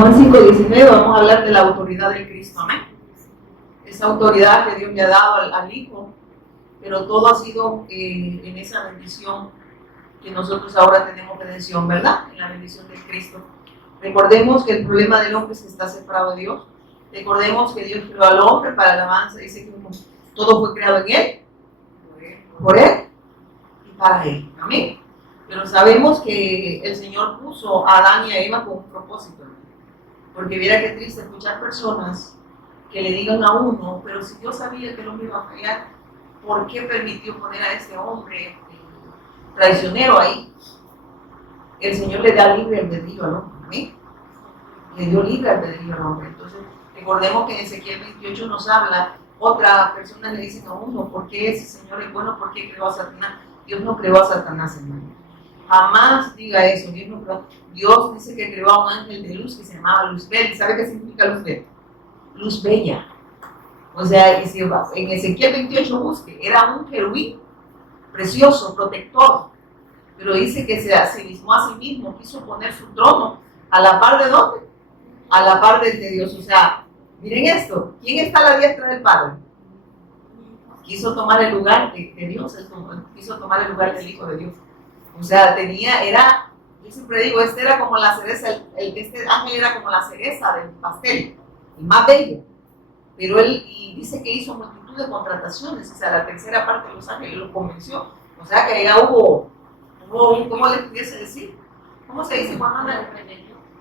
Juan 5:19 vamos a hablar de la autoridad de Cristo, amén. Esa autoridad que Dios le ha dado al Hijo, pero todo ha sido en esa bendición que nosotros ahora tenemos redención, ¿verdad? En la bendición de Cristo. Recordemos que el problema del hombre es que está separado de Dios. Recordemos que Dios creó al hombre para alabanza, dice que todo fue creado en Él, por Él y para Él, amén. Pero sabemos que el Señor puso a Adán y a Eva con un propósito, porque viera que triste escuchar personas que le digan a uno, pero si Dios sabía que el hombre iba a fallar, ¿por qué permitió poner a ese hombre traicionero ahí? El Señor le da libre albedrío al hombre, ¿amén? Le dio libre albedrío al hombre. Entonces, recordemos que en Ezequiel 28 nos habla, otra persona le dicen a uno, ¿por qué ese Señor es bueno? ¿Por qué creó a Satanás? Dios no creó a Satanás, hermano. Jamás diga eso. Dios dice que creó a un ángel de luz que se llamaba Luzbel. ¿Sabe qué significa Luzbel? Luz bella. O sea, en Ezequiel 28 busque, era un querubín precioso, protector. Pero dice que se mismó a sí mismo, quiso poner su trono a la par de ¿dónde? A la par de Dios. O sea, miren esto, ¿quién está a la diestra del Padre? Quiso tomar el lugar de Dios, quiso tomar el lugar del Hijo de Dios. O sea, yo siempre digo, este era como la cereza, este ángel era como la cereza del pastel, el más bello. Pero y dice que hizo multitud de contrataciones, o sea, la tercera parte de los ángeles lo convenció. O sea, que ya hubo ¿cómo le pudiese decir? ¿Cómo se dice cuando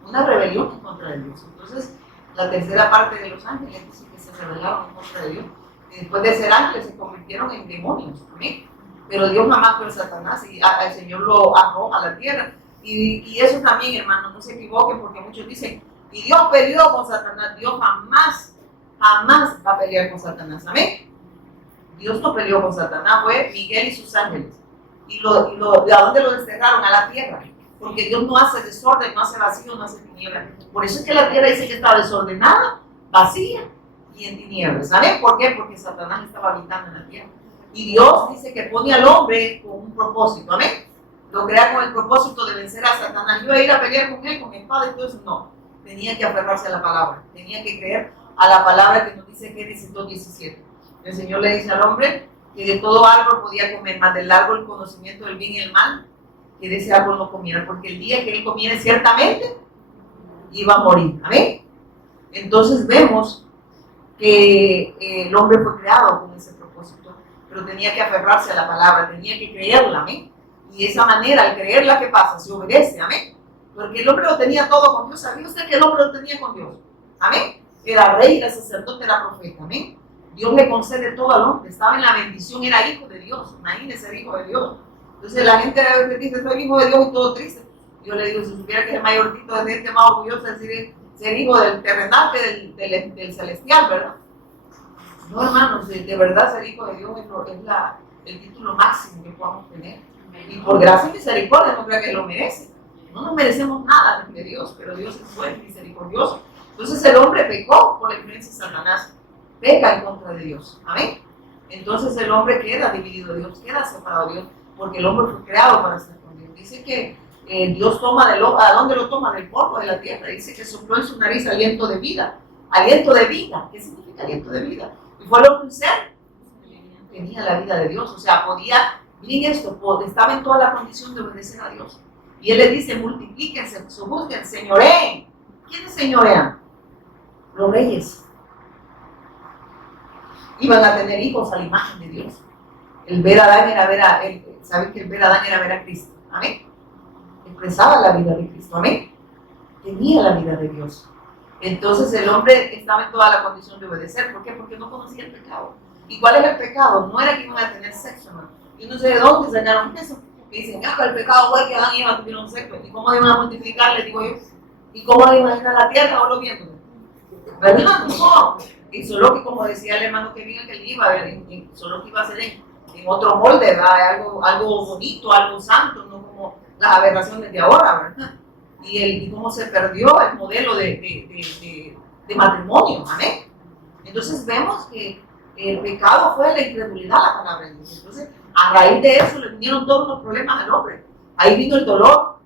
una rebelión en contra de Dios? Entonces, la tercera parte de los ángeles dice que se rebelaron en contra de Dios. Y después de ser ángeles se convirtieron en demonios, ¿sí? Pero Dios jamás fue Satanás y al Señor lo arrojó a la tierra. Y eso también, hermano, no se equivoquen, porque muchos dicen, y Dios peleó con Satanás. Dios jamás va a pelear con Satanás, amén. Dios no peleó con Satanás, fue Miguel y sus ángeles. ¿De dónde lo desterraron? A la tierra. Porque Dios no hace desorden, no hace vacío, no hace tinieblas. Por eso es que la tierra dice que estaba desordenada, vacía y en tinieblas. ¿Saben por qué? Porque Satanás estaba habitando en la tierra. Y Dios dice que pone al hombre con un propósito, amén. Lo crea con el propósito de vencer a Satanás. Iba a ir a pelear con él, con espada y todo eso. No, tenía que aferrarse a la palabra, tenía que creer a la palabra que nos dice Génesis 2:17. El Señor le dice al hombre que de todo árbol podía comer, más del árbol el conocimiento del bien y el mal, que de ese árbol no comiera, porque el día que él comiera ciertamente iba a morir, amén. Entonces vemos que el hombre fue creado con ese propósito, pero tenía que aferrarse a la palabra, tenía que creerla, amén. Y de esa manera, al creerla, ¿qué pasa? Se obedece, amén. Porque el hombre lo tenía todo con Dios. ¿Sabía usted que el hombre lo tenía con Dios? Amén. Era rey, era sacerdote, era profeta, amén. Dios le concede todo al hombre, estaba en la bendición, era hijo de Dios, imagínese ser hijo de Dios. Entonces la gente a veces dice, soy hijo de Dios y todo triste. Yo le digo, si supiera que es el mayorcito de gente más orgulloso de decir ser hijo del terrenal que del celestial, ¿verdad? No, hermanos, de verdad ser hijo de Dios es el título máximo que podamos tener. Y por gracia y misericordia, no creo que lo merece. No nos merecemos nada de Dios, pero Dios es bueno y misericordioso. Entonces el hombre pecó por la influencia de Satanás. Peca en contra de Dios, amén. Entonces el hombre queda dividido de Dios, queda separado de Dios, porque el hombre fue creado para estar con Dios. Dice que Dios toma ¿a dónde lo toma? Del polvo de la tierra. Dice que sopló en su nariz aliento de vida. Aliento de vida. ¿Qué significa aliento de vida? Y fue lo que un ser tenía la vida de Dios, o sea, podía, miren esto, estaba en toda la condición de obedecer a Dios. Y él le dice, multiplíquense, sojuzguen, señoreen. ¿Quiénes señorean? Los reyes. Iban a tener hijos a la imagen de Dios. El ver a Adán era ¿saben que el ver a Adán era ver a Cristo? Amén. Expresaba la vida de Cristo, amén. Tenía la vida de Dios. Entonces el hombre estaba en toda la condición de obedecer. ¿Por qué? Porque no conocía el pecado. ¿Y cuál es el pecado? No era que iban a tener sexo, ¿no? Yo no sé de dónde sacaron eso. Y dicen, el pecado fue que Adán y Eva tuvieron sexo. ¿Y cómo iban a multiplicar? Les digo yo. ¿Y cómo iban a la tierra o lo viendo? ¿Verdad? No. Y solo que, como decía el hermano que vino, que él iba, solo que iba a ser en otro molde, ¿verdad? Algo bonito, algo santo, no como las aberraciones de ahora, ¿verdad? Y cómo se perdió el modelo de matrimonio, amén. Entonces vemos que el pecado fue la incredulidad a la palabra de Dios. Entonces, a raíz de eso le vinieron todos los problemas al hombre. Ahí vino el dolor,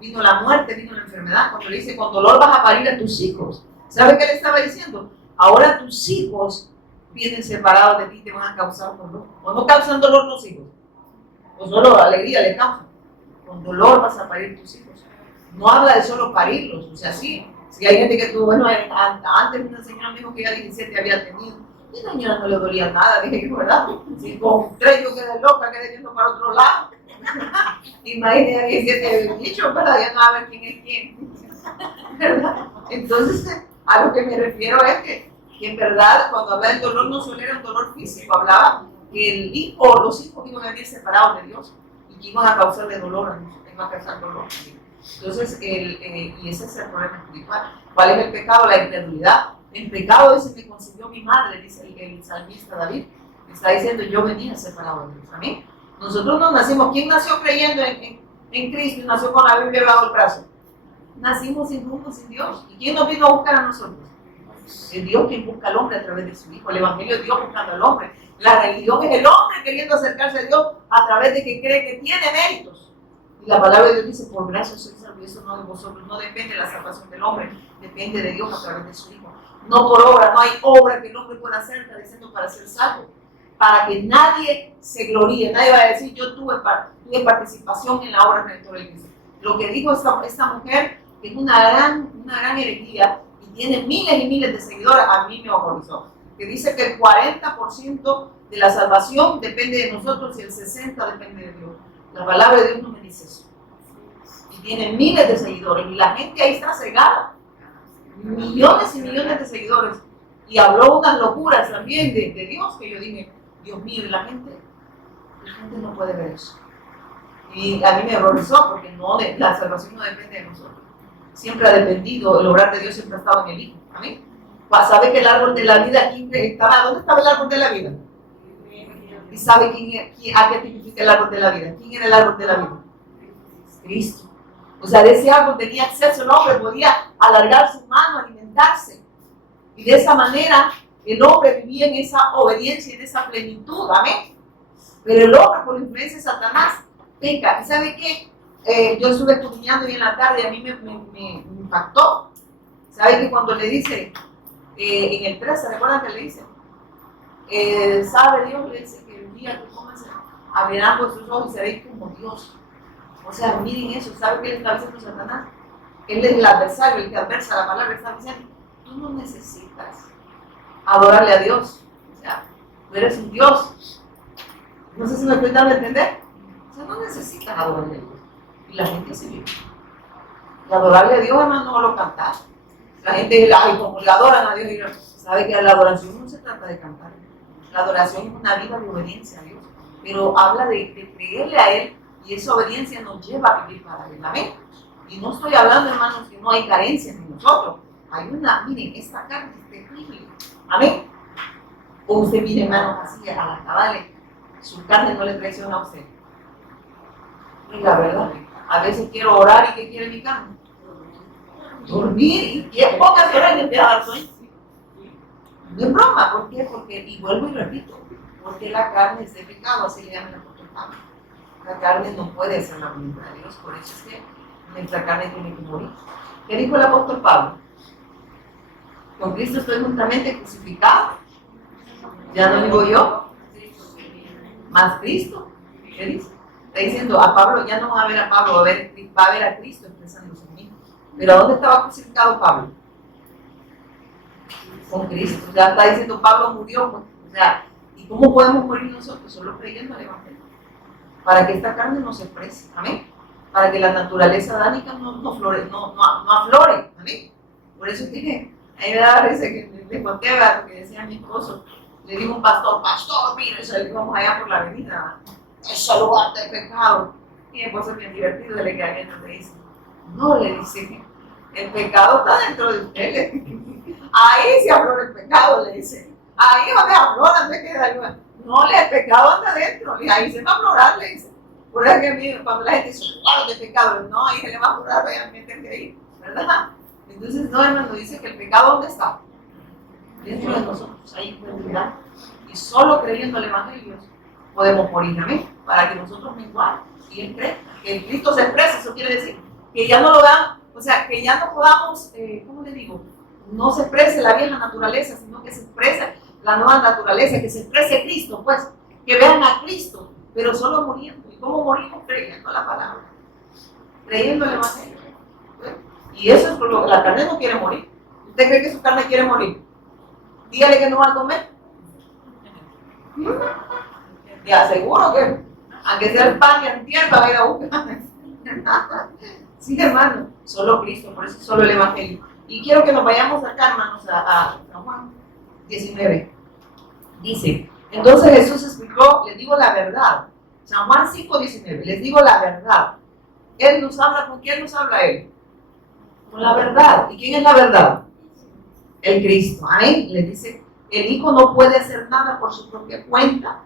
vino la muerte, vino la enfermedad. Cuando le dice, con dolor vas a parir a tus hijos. ¿Sabe qué le estaba diciendo? Ahora tus hijos vienen separados de ti y te van a causar dolor. ¿O no causan dolor los hijos? O solo alegría le causan. Con dolor vas a parir tus hijos. No habla de solo parirlos. O sea, sí, si hay gente que tuvo, bueno, antes una señora me dijo que ya 17 había tenido. Y la señora no le dolía nada, dije, ¿verdad? Si con 3 yo quedé loca, quedé viendo para otro lado. Imagínate a 17 bichos, ¿verdad? Ya no va a ver quién es quién. ¿Verdad? Entonces, a lo que me refiero es que en verdad, cuando hablaba del dolor, no solo era un dolor físico, hablaba que el hijo, los hijos iban a venir separados de Dios y que iban a causarle dolor a Dios, iban a causar dolor. Entonces, y ese es el problema espiritual. ¿Cuál es el pecado? La incredulidad. El pecado ese que consiguió mi madre, dice el salmista David, está diciendo, yo venía separado de Dios. Amén. Nosotros no nacimos. ¿Quién nació creyendo en Cristo y nació con la Biblia bajo el brazo? Nacimos sin rumbo, sin Dios. ¿Y quién nos vino a buscar a nosotros? Es Dios quien busca al hombre a través de su Hijo. El Evangelio es Dios buscando al hombre. La religión es el hombre queriendo acercarse a Dios a través de que cree que tiene méritos. Y la palabra de Dios dice, por gracia sois salvos, eso no de vosotros, no depende de la salvación del hombre, depende de Dios a través de su Hijo. No por obra, no hay obra que el hombre pueda hacer, está diciendo para ser salvo. Para que nadie se gloríe, nadie va a decir, yo tuve participación en la obra redentora de Cristo. Lo que dijo esta mujer, que es una gran herejía, y tiene miles y miles de seguidores, a mí me horrorizó. Que dice que el 40% de la salvación depende de nosotros y el 60% depende de Dios. La palabra de Dios no me dice eso. Y tiene miles de seguidores, y la gente ahí está cegada. Millones y millones de seguidores. Y habló unas locuras también de Dios, que yo dije, Dios mío, y la gente no puede ver eso. Y a mí me horrorizó, porque la salvación no depende de nosotros. Siempre ha dependido, el obrar de Dios siempre ha estado en el Hijo. ¿Amén? ¿Sabe que el árbol de la vida aquí estaba? ¿Dónde estaba el árbol de la vida? ¿Y sabe a qué significa el árbol de la vida? ¿Quién era el árbol de la vida? Cristo. O sea, de ese árbol tenía acceso el hombre, podía alargar su mano, alimentarse. Y de esa manera el hombre vivía en esa obediencia, en esa plenitud. Amén. Pero el hombre, por la influencia de Satanás, peca. ¿Y sabe qué? Yo estuve estudiando hoy en la tarde y a mí me impactó. ¿Sabe que cuando le dice, en el 13, recuerdan que le dice? ¿Sabe Dios? Le dice que el día que comas abrirán vuestros ojos y seréis como Dios. O sea, miren eso. ¿Sabe qué le está diciendo Satanás? Él es el adversario, el que adversa la palabra. Está diciendo, tú no necesitas adorarle a Dios. O sea, tú eres un Dios. No sé si me estoy dando a entender. O sea, no necesitas adorarle a Dios. Y la gente se vive. Y adorarle a Dios, hermano, no lo cantar. La gente dice, ay, como le adoran a Dios. Y sabe que la adoración no se trata de cantar. La adoración es una vida de obediencia a Dios. Pero habla de creerle a Él, y esa obediencia nos lleva a vivir para Él. Amén. Y no estoy hablando, hermanos, que no hay carencias en nosotros. Hay miren, esta carne es terrible. Amén. O usted mire, hermanos, así a las cabales, su carne no le traiciona a usted. Y la verdad, a veces quiero orar y ¿qué quiere mi carne? Dormir, y qué pocas horas que empieza a dar sueño. No es broma, ¿por qué? Porque, y vuelvo y repito, porque la carne es de pecado, así le llaman el apóstol Pablo. La carne no puede hacer la voluntad de Dios, por eso es que nuestra carne tiene que morir. ¿Qué dijo el apóstol Pablo? Con Cristo estoy juntamente crucificado. Ya no vivo yo, más Cristo. ¿Qué dice? Está diciendo a Pablo, ya no va a ver a Pablo, va a ver a Cristo expresándose en mí. Pero ¿a dónde estaba crucificado Pablo? Con Cristo. O sea, está diciendo Pablo murió. O sea, ¿y cómo podemos morir nosotros? Solo creyendo al Evangelio. Para que esta carne no se exprese. Amén. Para que la naturaleza adánica no aflore. Amén. Por eso es que a mí me daba risa que le conté a lo que decía mi esposo. Le dijo un pastor, mira, eso le íbamos allá por la avenida. Ese lugar de pecado. Y mi esposo es bien divertido, le queda viendo, le dice, no, le dice, el pecado está dentro de ustedes. Ahí se aflora el pecado, le dice. Ahí donde aflora, no queda ayuda. No, el pecado anda adentro, y ahí se va a aflorar, le dice. Por eso que cuando la gente dice, lugar de pecado, no, ahí se le va a aflorar, vayan, métete ahí, ¿verdad? Entonces, no, hermano, dice que el pecado, ¿dónde está? Dentro de nosotros, ahí puede. Y solo creyendo el Evangelio podemos morir, amén, para que nosotros menguar y Él crezca, que el Cristo se exprese, eso quiere decir que ya no lo vean, o sea, que ya no podamos, ¿cómo le digo? No se exprese la vieja naturaleza, sino que se exprese la nueva naturaleza, que se exprese Cristo, pues, que vean a Cristo, pero solo muriendo. ¿Y cómo morimos? Creyendo la palabra, creyendo el Evangelio. ¿Ves? Y eso es por lo que la carne no quiere morir. ¿Usted cree que su carne quiere morir? Dígale que no va a comer. Te aseguro que, aunque sea el pan y el tierra, va a ir a buscar. Sí, hermano, solo Cristo, por eso solo el Evangelio. Y quiero que nos vayamos acá, hermanos, a San Juan 19. Dice, entonces Jesús explicó, les digo la verdad. San Juan 5:19, les digo la verdad. Él nos habla, ¿con quién nos habla Él? Con la verdad. ¿Y quién es la verdad? El Cristo. Amén. Le dice, el Hijo no puede hacer nada por su propia cuenta,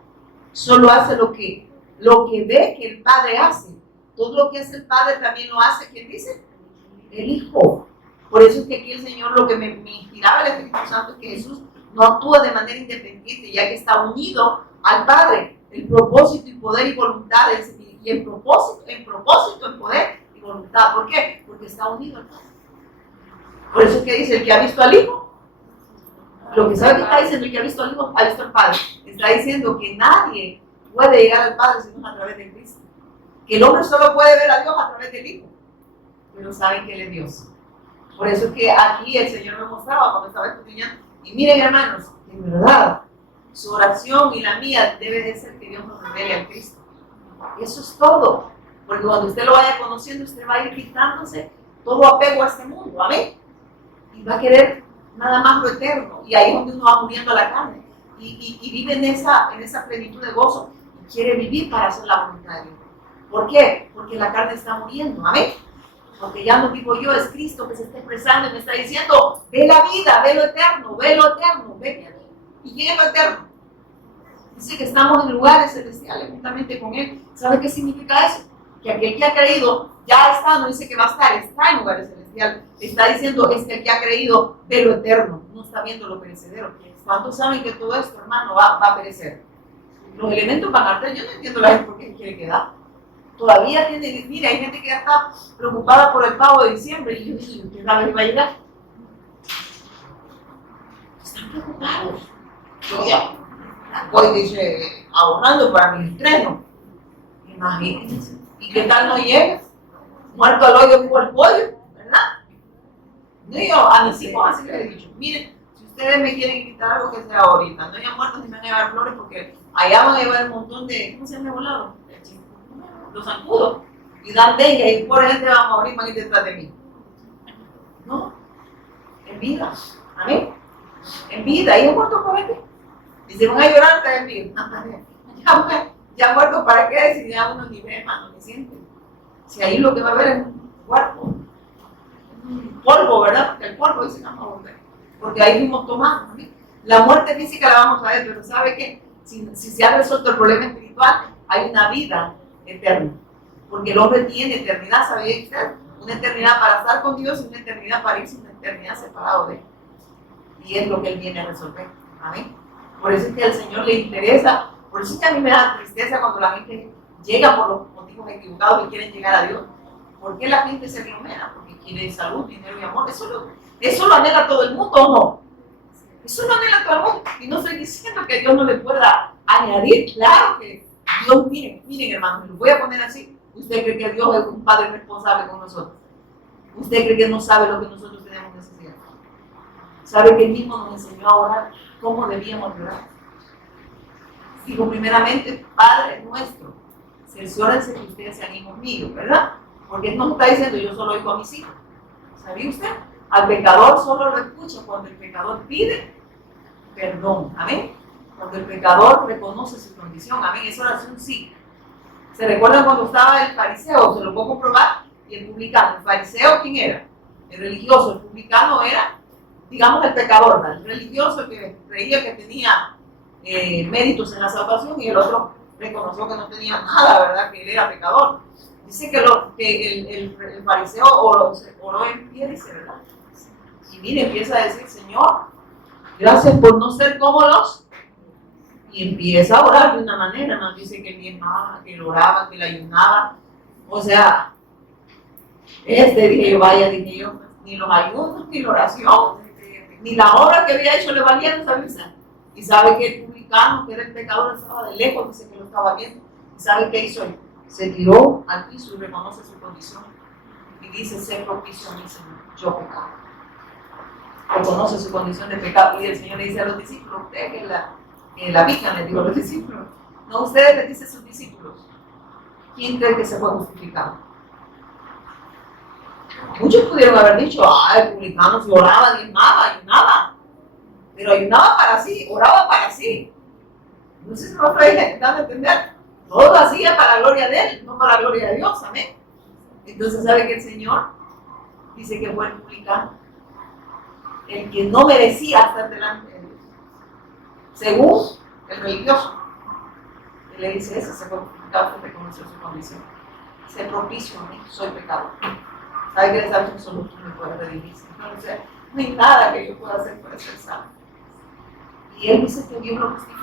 solo hace lo que ve que el Padre hace. Todo lo que hace el Padre también lo hace, ¿quién dice? El Hijo. Por eso es que aquí el Señor, lo que me inspiraba el Espíritu Santo es que Jesús no actúa de manera independiente, ya que está unido al Padre. El propósito y poder y voluntad, y en propósito, en poder y voluntad. ¿Por qué? Porque está unido al Padre. Por eso es que dice, el que ha visto al Hijo, lo que sabe que está diciendo, el que ha visto al Hijo, ha visto al Padre. Está diciendo que nadie puede llegar al Padre sino a través de Cristo. Que el hombre solo puede ver a Dios a través del Hijo, pero saben que Él es Dios. Por eso es que aquí el Señor me mostraba cuando estaba estudiando. Y miren, hermanos, de verdad, su oración y la mía debe de ser que Dios nos revele al Cristo. Eso es todo. Porque cuando usted lo vaya conociendo, usted va a ir quitándose todo apego a este mundo. Amén. Y va a querer nada más lo eterno. Y ahí es donde uno va muriendo a la carne. Y vive en esa plenitud de gozo. Y quiere vivir para hacer la voluntad de Dios. ¿Por qué? Porque la carne está muriendo. Amén. Porque ya no vivo yo, es Cristo que se está expresando y me está diciendo, ve la vida, ve lo eterno, ve a mí. ¿Y quién es lo eterno? Dice que estamos en lugares celestiales juntamente con Él. ¿Sabe qué significa eso? Que aquel que ha creído ya está, no dice que va a estar, está en lugares celestiales. Está diciendo, es que el que ha creído ve lo eterno, no está viendo lo perecedero. ¿Cuántos saben que todo esto, hermano, va a perecer? Los elementos van a arder. Yo no entiendo la gente por qué quiere quedar. Todavía tiene, mire, hay gente que ya está preocupada por el pavo de diciembre y yo digo, ¿qué va a llegar? Están preocupados. Yo ya voy, dice, ahorrando para mi estreno. Imagínense. ¿Y qué tal no llega? Muerto al hoyo vivo al pollo, ¿verdad? No, yo a mis hijos así les he dicho, miren, si ustedes me quieren quitar algo que sea ahorita, no hayan muertos ni me van a llevar flores porque allá van a llevar un montón de, ¿cómo se llama el volado? Los zancudos, y dan dengue, y por gente va a morir, van a ir detrás de mí. No, en vida, amén. En vida, y he muerto por gente. Y se van a llorar hasta en vida. Ya muerto, ¿para qué? Si ya uno ni ve, hermano, ni siente. Si ahí lo que va a haber es un cuerpo, un polvo, ¿verdad? Porque el polvo dice que vamos a volver. Porque ahí mismo tomamos, amén. La muerte física la vamos a ver, pero ¿sabe qué? Si se ha resuelto el problema espiritual, hay una vida eterno, porque el hombre tiene eternidad, ¿sabía usted? Una eternidad para estar con Dios y una eternidad para irse, una eternidad separado de Él, y es lo que Él viene a resolver, amén. Por eso es que al Señor le interesa, por eso es que a mí me da tristeza cuando la gente llega por los motivos equivocados y quieren llegar a Dios. ¿Por qué la gente se aglomera? Porque quiere salud, dinero y amor. Eso lo anhela todo el mundo, ¿o no? Eso lo anhela todo el mundo, y no estoy diciendo que Dios no le pueda añadir, claro que Dios, miren hermanos, lo voy a poner así. ¿Usted cree que Dios es un padre responsable con nosotros? ¿Usted cree que no sabe lo que nosotros tenemos necesidad? ¿Sabe que Él mismo nos enseñó a orar cómo debíamos orar? Digo, primeramente, Padre nuestro, cerciórense que ustedes sean hijos míos, ¿verdad? Porque Él nos está diciendo, yo solo oigo a mis hijos. ¿Sabía usted? Al pecador solo lo escucha cuando el pecador pide perdón. Amén. Cuando el pecador reconoce su condición, amén, es oración sí. ¿Se recuerdan cuando estaba el fariseo? Se lo puedo comprobar. Y el publicano. ¿El fariseo quién era? El religioso. El publicano era, digamos, el pecador, ¿verdad? El religioso, el que creía que tenía méritos en la salvación, y el otro reconoció que no tenía nada, ¿verdad? Que él era pecador. Dice que el fariseo oró en pie, dice, ¿verdad? Y mire, empieza a decir, Señor, gracias por no ser como los. Y empieza a orar de una manera, nos dice que él diezmaba, que él oraba, que él ayunaba. O sea, Dije yo, vaya, dije yo, ni los ayunos, ni la oración, ni la obra que había hecho le valían, ¿sabes? Y sabe que el publicano, que era el pecador, estaba de lejos, dice que lo estaba viendo. ¿Y sabe qué hizo él? Se tiró al piso y reconoce su condición. Y dice, sé propicio a mí, Señor, yo pecado. Reconoce su condición de pecado. Y el Señor le dice a los discípulos, usted que la Virgen le dijo a los discípulos, no, ustedes le dicen a sus discípulos, ¿quién cree que se fue justificado? Muchos pudieron haber dicho, el publicano se oraba, diezmaba, ayunaba, pero ayunaba para sí, oraba para sí. No sé si me estoy intentando entender. Todo lo hacía para la gloria de él, no para la gloria de Dios, amén. Entonces, ¿sabe que el Señor dice que fue el publicano? El que no merecía estar delante de Dios. Según el religioso, él le dice eso, se fue justificado, se reconoció su condición. Se propicio a mí, soy pecador. ¿Sabe que les ha dicho? Solo tú me puedes redimir? O sea, no hay nada que yo pueda hacer para ser salvo. Y él dice que Dios lo justifica.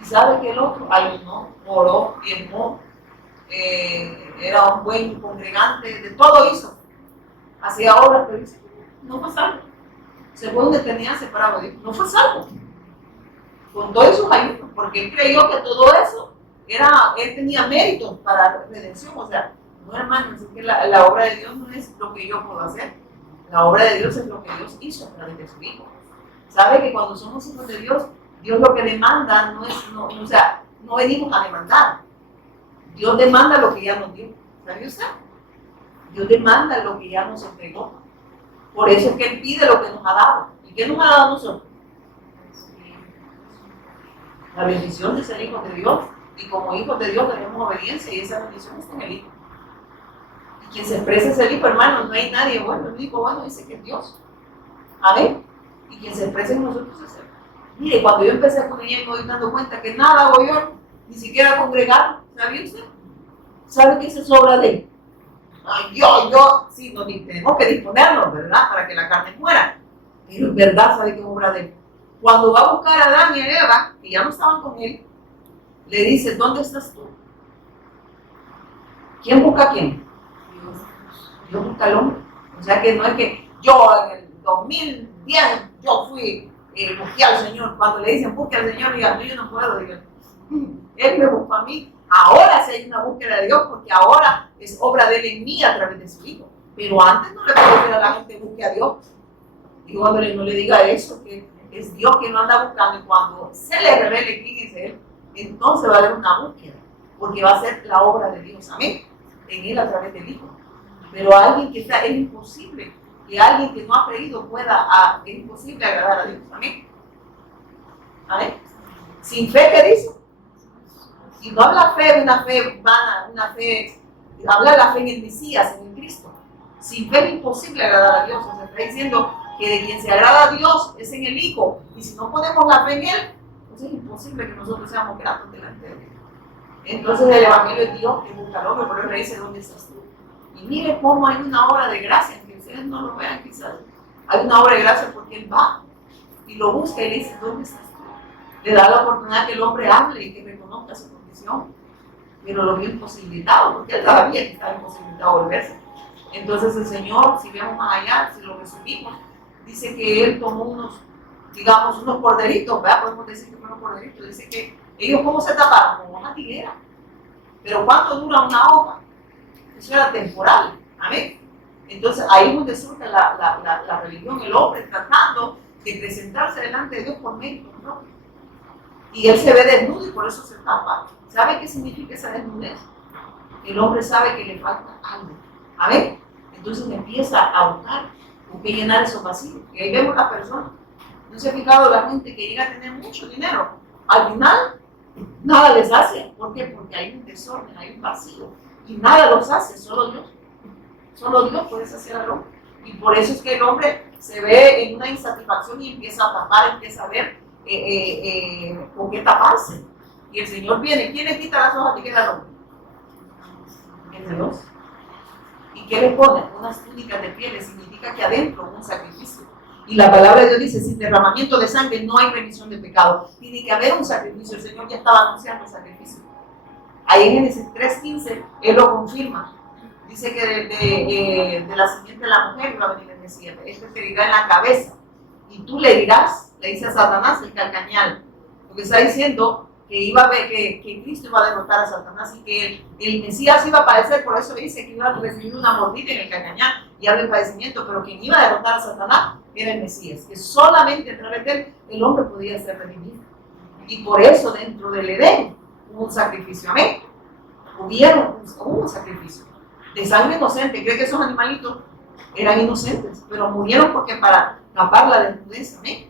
Y sabe que el otro ayunó, oró, diezmó, era un buen congregante, de todo hizo. Hacía obras, pero dice, no fue salvo. Se fue donde tenía separado de Dios, no fue salvo. Con todos sus ayunos, porque él creyó que todo eso él tenía méritos para la redención. O sea, no, hermanos, es que la obra de Dios no es lo que yo puedo hacer. La obra de Dios es lo que Dios hizo a través de su Hijo. ¿Sabe que cuando somos hijos de Dios, Dios lo que demanda no venimos a demandar. Dios demanda lo que ya nos dio. ¿Sabe usted? Dios demanda lo que ya nos entregó. Por eso es que Él pide lo que nos ha dado. ¿Y qué nos ha dado a nosotros? La bendición de ser hijos de Dios. Y como hijos de Dios tenemos obediencia y esa bendición está en el Hijo. Y quien se expresa es el Hijo, hermano, no hay nadie bueno. El único bueno dice que es Dios. Amén. Y quien se expresa en nosotros es Él. Mire, cuando yo empecé a congregar me voy dando cuenta que nada hago yo, ni siquiera congregar. ¿Sabía usted? ¿Sabe que esa es obra de Él? Ay, sí, no tenemos que disponernos, ¿verdad? Para que la carne muera. Pero en verdad, ¿sabe qué es obra de Él? Cuando va a buscar a Adán y a Eva, que ya no estaban con Él, le dice, ¿dónde estás tú? ¿Quién busca a quién? Dios busca al hombre. O sea que no es que yo en el 2010 yo busqué al Señor. Cuando le dicen busque al Señor, digan, yo no puedo, digan, Él me buscó a mí. Ahora sí hay una búsqueda de Dios, porque ahora es obra de Él en mí a través de su Hijo. Pero antes no le puedo decir a la gente busque a Dios. Y cuando no le diga eso, que es Dios que no anda buscando, y cuando se le revele quién es Él, entonces va a haber una búsqueda, porque va a ser la obra de Dios, amén, en Él a través del Hijo. Pero alguien que está, es imposible que alguien que no ha creído es imposible agradar a Dios, amén. Amén. Sin fe, ¿qué dice? Si no habla fe de una fe vana, habla la fe en el Mesías, en el Cristo. Sin fe es imposible agradar a Dios. O sea, está diciendo que de quien se agrada a Dios es en el Hijo. Y si no ponemos la fe en Él, entonces es imposible que nosotros seamos gratos delante de Él. Entonces el Evangelio es Dios que busca al hombre, por eso le dice, ¿dónde estás tú? Y mire cómo hay una obra de gracia, que ustedes no lo vean quizás. Hay una obra de gracia porque Él va y lo busca y le dice, ¿dónde estás tú? Le da la oportunidad que el hombre hable y que reconozca su condición. Pero lo vio imposibilitado, porque él sabía que estaba imposibilitado a volverse. Entonces el Señor, si vemos más allá, si lo resumimos, dice que Él tomó unos corderitos, ¿verdad? Podemos decir que fueron corderitos. Dice que ellos, ¿cómo se taparon? Con una tiguera. Pero ¿cuánto dura una hoja? Eso era temporal. Amén. Entonces ahí es donde surge la religión, el hombre tratando de presentarse delante de Dios por mérito propio. Y él se ve desnudo y por eso se tapa. ¿Sabe qué significa esa desnudez? El hombre sabe que le falta algo. Amén. Entonces empieza a buscar con qué llenar esos vacíos. Y ahí vemos la persona. ¿No se ha fijado la gente que llega a tener mucho dinero? Al final, nada les hace. ¿Por qué? Porque hay un desorden, hay un vacío. Y nada los hace, solo Dios. Solo Dios puede saciar al hombre. Y por eso es que el hombre se ve en una insatisfacción y empieza a tapar, empieza a ver con qué taparse. Y el Señor viene. ¿Quién le quita las hojas y queda el hombre? El Dios. ¿Y qué le pone? Unas túnicas de pieles. Significa que adentro un sacrificio. Y la palabra de Dios dice, sin derramamiento de sangre no hay remisión de pecado. Tiene que haber un sacrificio. El Señor ya estaba anunciando el sacrificio. Ahí en Génesis 3:15, Él lo confirma. Dice que de la simiente de la mujer iba a venir el Mesías. Este te dirá en la cabeza. Y tú le dirás, le dice a Satanás, el calcañal. Porque está diciendo que iba a ver que Cristo iba a derrotar a Satanás y que el Mesías iba a padecer. Por eso dice que iba a recibir una mordida en el calcañal y habla de padecimiento. Pero quien iba a derrotar a Satanás era el Mesías. Que solamente a través de él el hombre podía ser redimido. Y por eso dentro del Edén hubo un sacrificio. Amén. Hubo un sacrificio de sangre inocente. ¿Cree que esos animalitos eran inocentes? Pero murieron porque para tapar la desnudez, amén.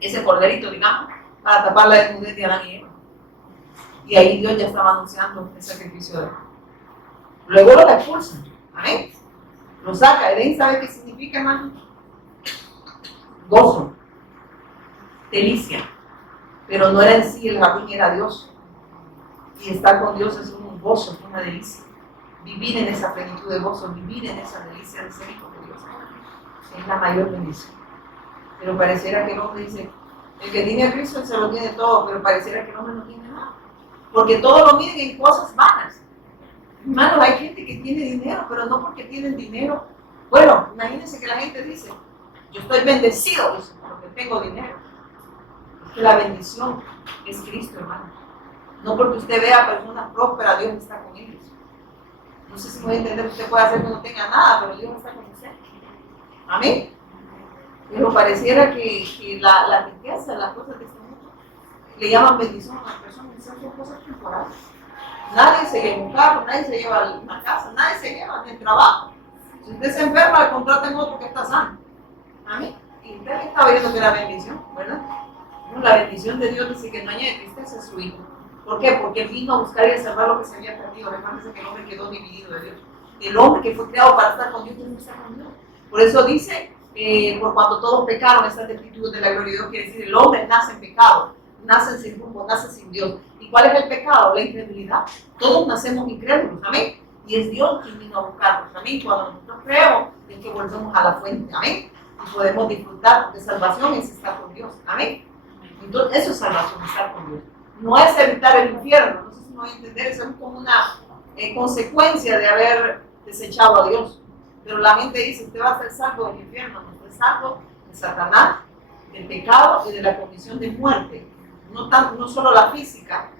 Ese corderito, digamos, para tapar la desnudez de Adán y Eva. Y ahí Dios ya estaba anunciando el sacrificio de él. Luego lo expulsan, amén. Lo saca. Edén, ¿sabe qué significa, hermano? Gozo, delicia. Pero no era en sí el jardín, era Dios. Y estar con Dios es un gozo, es una delicia. Vivir en esa plenitud de gozo, vivir en esa delicia de ser hijo de Dios. Es la mayor bendición. Pero pareciera que el hombre dice, el que tiene a Cristo él se lo tiene todo, pero pareciera que el hombre no tiene nada. Porque todo lo miden en cosas vanas. Hermanos, hay gente que tiene dinero, pero no porque tienen dinero. Bueno, imagínense que la gente dice, yo estoy bendecido porque tengo dinero. Es que la bendición es Cristo, hermano. No porque usted vea a personas prósperas, Dios está con ellos. No sé si me voy a entender que usted puede hacer que no tenga nada, pero Dios está con usted. Amén. Pero pareciera que la riqueza, las cosas de este mundo, le llaman bendición a las personas, y son cosas temporales. Nadie se lleva un carro, nadie se lleva una casa, nadie se lleva ni el trabajo. Si usted se enferma, le contratan otro que está sano. Amén. Y usted está viendo que la bendición, ¿verdad? No, la bendición de Dios dice que no añade tristeza a su hijo. ¿Por qué? Porque vino a buscar y a salvar lo que se había perdido. Recuerden que el hombre quedó dividido de Dios. El hombre que fue creado para estar con Dios no está con Dios. Por eso dice, por cuanto todos pecaron, esta actitud de la gloria de Dios quiere decir, el hombre nace en pecado, nace sin rumbo, nace sin Dios. ¿Y cuál es el pecado? La incredulidad. Todos nacemos incrédulos, amén. Y es Dios quien vino a buscarnos, amén. Cuando nosotros creemos, es que volvemos a la fuente, amén. Y podemos disfrutar de salvación, es estar con Dios, amén. Entonces, eso es salvación, estar con Dios. No es evitar el infierno, no sé si me voy a entender, eso es como una consecuencia de haber desechado a Dios. Pero la gente dice, usted va a ser salvo del infierno, no, usted es salvo de Satanás, del pecado y de la condición de muerte. No solo la física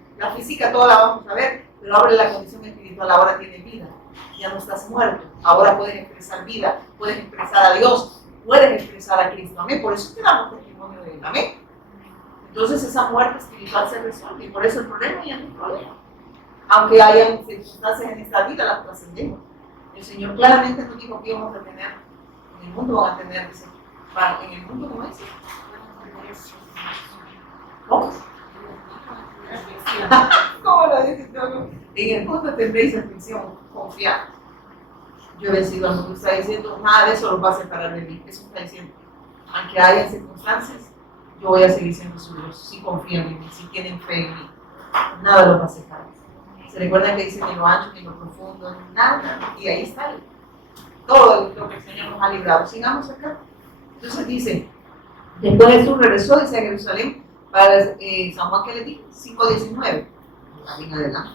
toda la vamos a ver, pero ahora la condición espiritual, ahora tiene vida, ya no estás muerto, ahora puedes expresar vida, puedes expresar a Dios, puedes expresar a Cristo, amén, por eso te damos testimonio de él, amén. Entonces esa muerte espiritual se resuelve y por eso el problema ya no es problema. Aunque haya circunstancias en esta vida, las trascendemos. El Señor claramente nos dijo que íbamos a tener, en el mundo van a tener, dice, en el mundo, ¿cómo dice? ¿Cómo? ¿Cómo lo dice todo? En el mundo tendréis aflicción, confiad. Yo he vencido al mundo, está diciendo, nada de eso los va a separar de mí, eso está diciendo. Aunque haya circunstancias, yo voy a seguir siendo su Dios, si confían en mí, si tienen fe en mí, nada los va a separar. Se recuerdan que dice ni lo ancho ni lo profundo, nada, y ahí está todo lo que el Señor nos ha librado. Sigamos acá. Entonces dice, después Jesús regresó, dice, a Jerusalén, para San Juan que le dijo, 5:19, también adelante.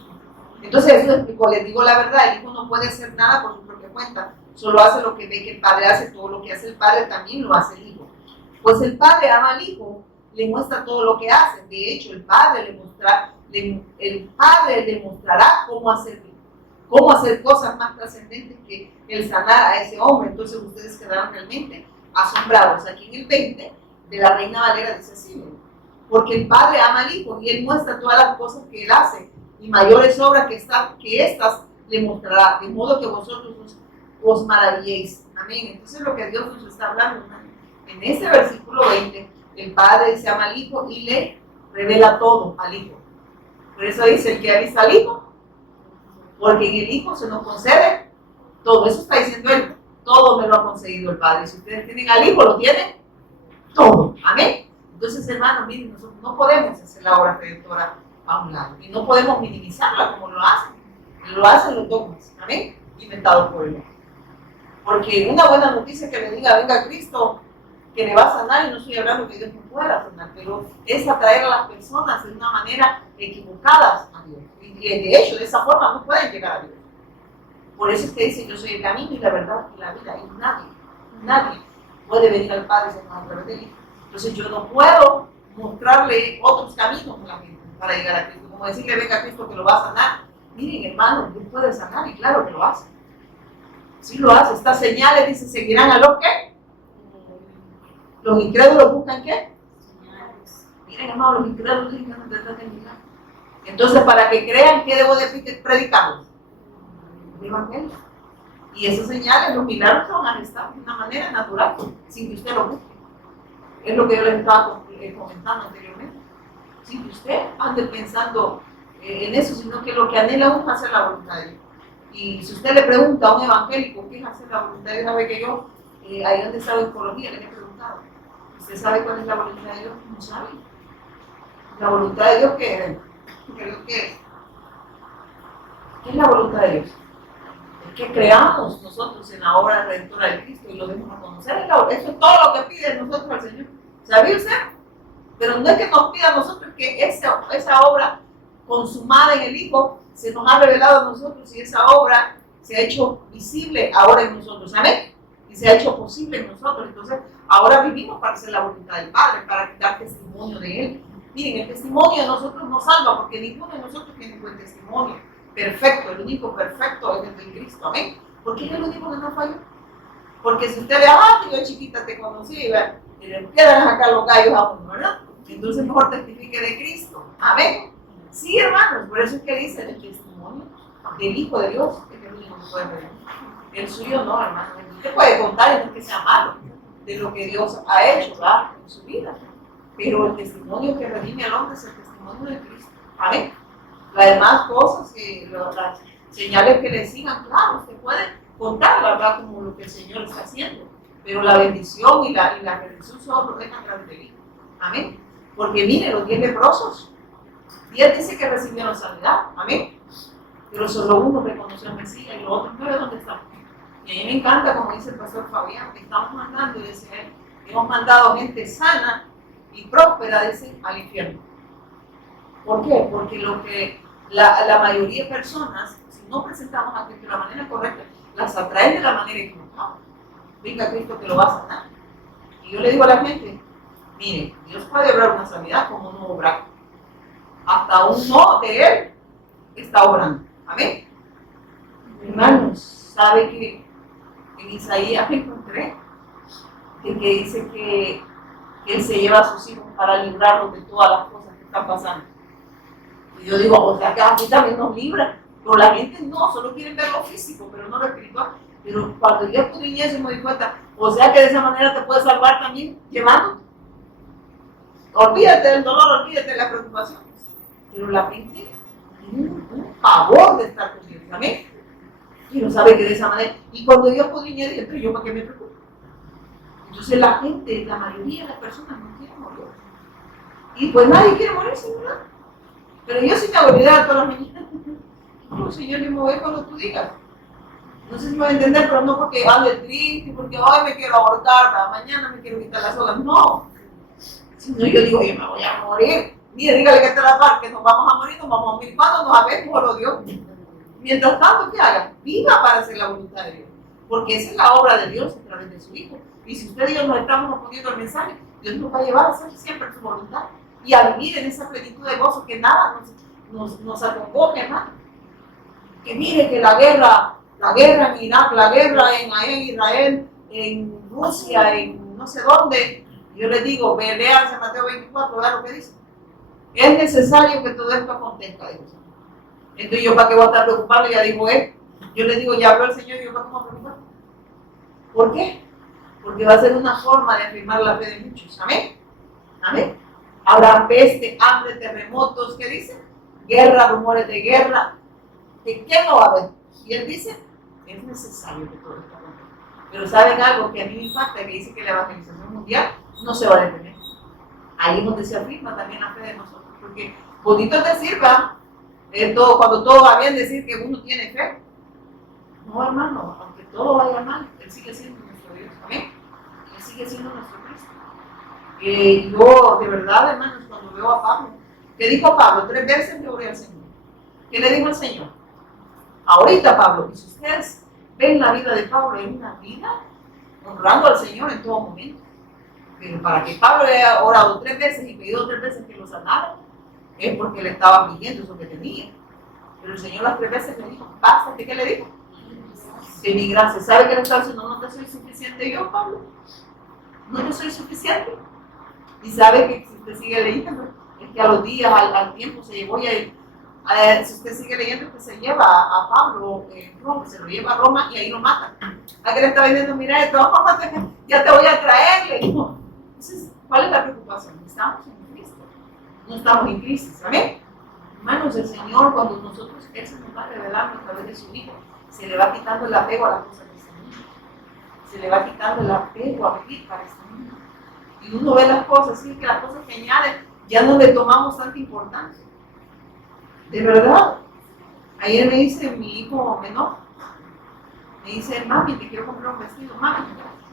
Entonces Jesús explicó, les digo la verdad, el Hijo no puede hacer nada por su propia cuenta, solo hace lo que ve que el Padre hace, todo lo que hace el Padre también lo hace el Hijo. Pues el Padre ama al Hijo, le muestra todo lo que hace. De hecho, el Padre le mostrará cómo hacer cosas más trascendentes que el sanar a ese hombre. Entonces ustedes quedaron realmente asombrados. Aquí en el 20 de la Reina Valera dice así, ¿no? Porque el Padre ama al Hijo y Él muestra todas las cosas que Él hace y mayores obras que estas le mostrará, de modo que vosotros os maravilléis. Amén. Entonces lo que Dios nos está hablando, ¿no? En ese versículo 20, el Padre se ama al Hijo y le revela todo al Hijo. Por eso dice, el que ha visto al Hijo, porque en el Hijo se nos concede todo. Eso está diciendo Él, todo me lo ha concedido el Padre. Si ustedes tienen al Hijo, lo tienen todo. Amén. Entonces, hermanos, miren, nosotros no podemos hacer la obra redentora a un lado. Y no podemos minimizarla como lo hacen los dogmas. Amén. Inventados por Él. Porque una buena noticia que le diga, venga Cristo, que le va a sanar, y no estoy hablando que Dios no pueda sanar, pero es atraer a las personas de una manera equivocadas a Dios. Y de hecho, de esa forma no pueden llegar a Dios. Por eso es que dice, yo soy el camino y la verdad y la vida, y nadie puede venir al Padre si no a través de mí. Entonces yo no puedo mostrarle otros caminos a la gente para llegar a Cristo, como decirle, venga a Cristo que lo va a sanar. Miren, hermano, Dios puede sanar, y claro que lo hace. Sí lo hace. Estas señales, dice, seguirán a los que los incrédulos buscan ¿qué? Miren, hermano, los incrédulos dicen detrás del milagro. Entonces, para que crean, ¿qué debo de predicar? El Evangelio. Y esas señales, los milagros van a estar de una manera natural, sin que usted lo busque. Es lo que yo les estaba comentando anteriormente. Sin que usted ande pensando en eso, sino que lo que anhela uno es hacer la voluntad de Dios. Y si usted le pregunta a un evangélico qué es hacer la voluntad de Dios, sabe que yo, ahí donde estaba en psicología, le he preguntado. ¿Usted sabe cuál es la voluntad de Dios? No sabe. La voluntad de Dios, ¿qué es? ¿Qué es la voluntad de Dios? Es que creamos nosotros en la obra redentora de Cristo y lo demos a conocer. Eso es todo lo que pide nosotros al Señor. ¿Sabía usted? Pero no es que nos pida a nosotros que esa obra consumada en el Hijo se nos ha revelado a nosotros y esa obra se ha hecho visible ahora en nosotros. ¿Amén? Y se ha hecho posible en nosotros. Entonces, ahora vivimos para hacer la voluntad del Padre, para dar testimonio de Él. Miren, el testimonio de nosotros nos salva porque ninguno de nosotros tiene buen testimonio perfecto. El único perfecto es el de Cristo. Amén. Porque es el único que no falló. Porque si usted ve, que yo chiquita te conocí, y le quedan acá los gallos a uno, ¿verdad? Entonces mejor testifique de Cristo. Amén. Sí, hermanos, por eso es que dice el testimonio del Hijo de Dios, que es el único que puede ver. El suyo no, hermano. Usted puede contar y no es que sea malo de lo que Dios ha hecho, ¿verdad? En su vida. Pero el testimonio que redime al hombre es el testimonio de Cristo. Amén. Las demás cosas, las señales que le sigan, claro, usted puede contar, ¿verdad? Como lo que el Señor está haciendo. Pero la bendición y la redención solo lo dejan a través del Hijo. Amén. Porque mire, los 10 leprosos, 10 dice que recibieron sanidad. Amén. Pero solo uno reconoció al Mesías y los otros 9, ¿dónde están? Y a mí me encanta, como dice el pastor Fabián, que estamos mandando, dice él, hemos mandado gente sana y próspera, dice, al infierno. ¿Por qué? Porque la mayoría de personas, si no presentamos a Cristo de la manera correcta, las atraen de la manera equivocada. Venga Cristo que lo va a sanar. Y yo le digo a la gente, mire, Dios puede obrar una sanidad como no obrar. Hasta un no de Él está obrando. Amén. Hermanos, ¿sabe que en Isaías me encontré que dice que Él se lleva a sus hijos para librarlos de todas las cosas que están pasando? Y yo digo, o sea que aquí también nos libra, pero la gente no, solo quieren ver lo físico, pero no lo espiritual. Pero cuando yo escudriñé eso me di cuenta, o sea que de esa manera te puedes salvar también llevándote. Olvídate del dolor, olvídate de las preocupaciones. Pero la gente tiene un pavor de estar con Dios, ¿amén? Y no sabe que de esa manera. Y cuando yo escudriñé, dije, entonces yo para qué me preocupo. Entonces la gente, la mayoría de las personas no quieren morir. Y pues nadie quiere morir sin nada. Pero yo sí me hago idea todas las mañanas. No, Señor, yo me voy cuando tú digas. No sé si me va a entender, pero no porque ande triste, porque hoy me quiero abortar, para mañana me quiero quitar las sogas. No. Sino yo digo, yo me voy a morir. Mire, dígale que te la par, que nos vamos a morir, nos vamos a morir. ¿Cuándo nos sabemos, oh Dios? Mientras tanto, ¿qué haga? Viva para hacer la voluntad de Dios. Porque esa es la obra de Dios a través de su Hijo. Y si usted y yo nos estamos oponiendo el mensaje, Dios nos va a llevar a hacer siempre su voluntad. Y a vivir en esa plenitud de gozo que nada nos acongoje, hermano. Que mire que la guerra en Irak, la guerra en Israel, en Rusia, en no sé dónde. Yo les digo, léanse Mateo 24, vean lo que dice. Es necesario que todo esto acontezca, digo. Entonces yo para qué voy a estar preocupado, ya dijo él. Yo le digo, ya habló el Señor y yo para qué me voy a preocupar. ¿Por qué? Porque va a ser una forma de afirmar la fe de muchos. Amén. Amén. Habrá peste, hambre, terremotos, ¿qué dice? Guerra, rumores de guerra. ¿De qué no va a haber? Y él dice, es necesario que todo esto acontezca. Pero ¿saben algo que a mí me impacta? Que dice que la evangelización mundial no se va a detener. Ahí es donde se afirma también la fe de nosotros. Porque bonito te sirva, cuando todo va bien, decir que uno tiene fe. No, hermano, aunque todo vaya mal, Él sigue siendo nuestro Dios. Amén. Él sigue siendo nuestro Cristo. Yo, de verdad, hermanos, cuando veo a Pablo, ¿qué dijo Pablo? 3 veces le oré al Señor. ¿Qué le dijo el Señor? Ahorita Pablo, y si ustedes ven la vida de Pablo, es una vida honrando al Señor en todo momento. Pero para que Pablo haya orado 3 veces y pedido 3 veces que lo sanara, es porque le estaba pidiendo eso que tenía. Pero el Señor las 3 veces le dijo, bástate, ¿qué le dijo? De mi gracia. ¿Sabe que le está diciendo? No te soy suficiente yo, Pablo. No te soy suficiente. Y sabe que si usted sigue leyendo, es que a los días, al tiempo se llevó ya, si usted sigue leyendo, que se lleva a Pablo en Roma, se lo lleva a Roma y ahí lo matan. ¿A qué le está diciendo? Mira, de todas formas ya te voy a traerle. Entonces, ¿cuál es la preocupación? Estamos en Cristo, no estamos en crisis, ¿sabes? Hermanos, el Señor, cuando nosotros, Él se nos va revelando a través de su Hijo, se le va quitando el apego a las cosas de este mundo, se le va quitando el apego a vivir para este mundo. Y uno ve las cosas, sí, que las cosas que añaden ya no le tomamos tanta importancia. De verdad. Ayer me dice mi hijo menor, me dice, mami, te quiero comprar un vestido, mami.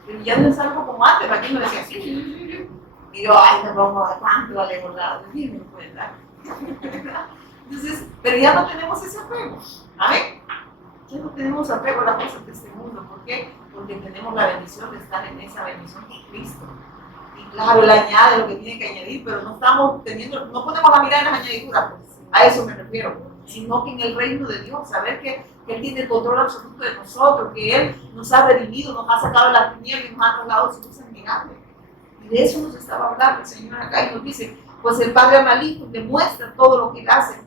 Pero ya no es algo como antes, para quien me decía, sí. Y yo, ay, me pongo de cuánto vale bordado, sí, me pueden dar. Entonces, pero ya no tenemos ese apego. ¿Amén? Ya no tenemos apego a las cosas de este mundo. ¿Por qué? Porque tenemos la bendición de estar en esa bendición con Cristo. Y claro, Él añade lo que tiene que añadir, pero no estamos teniendo, no ponemos la mirada en las añadiduras, pues, a eso me refiero, sino que en el reino de Dios, saber que Él tiene el control absoluto de nosotros, que Él nos ha redimido, nos ha sacado de las tinieblas y nos ha trasladado su luz admirable. Y de eso nos estaba hablando el Señor acá y nos dice, pues el Padre ama al Hijo y le muestra todo lo que Él hace.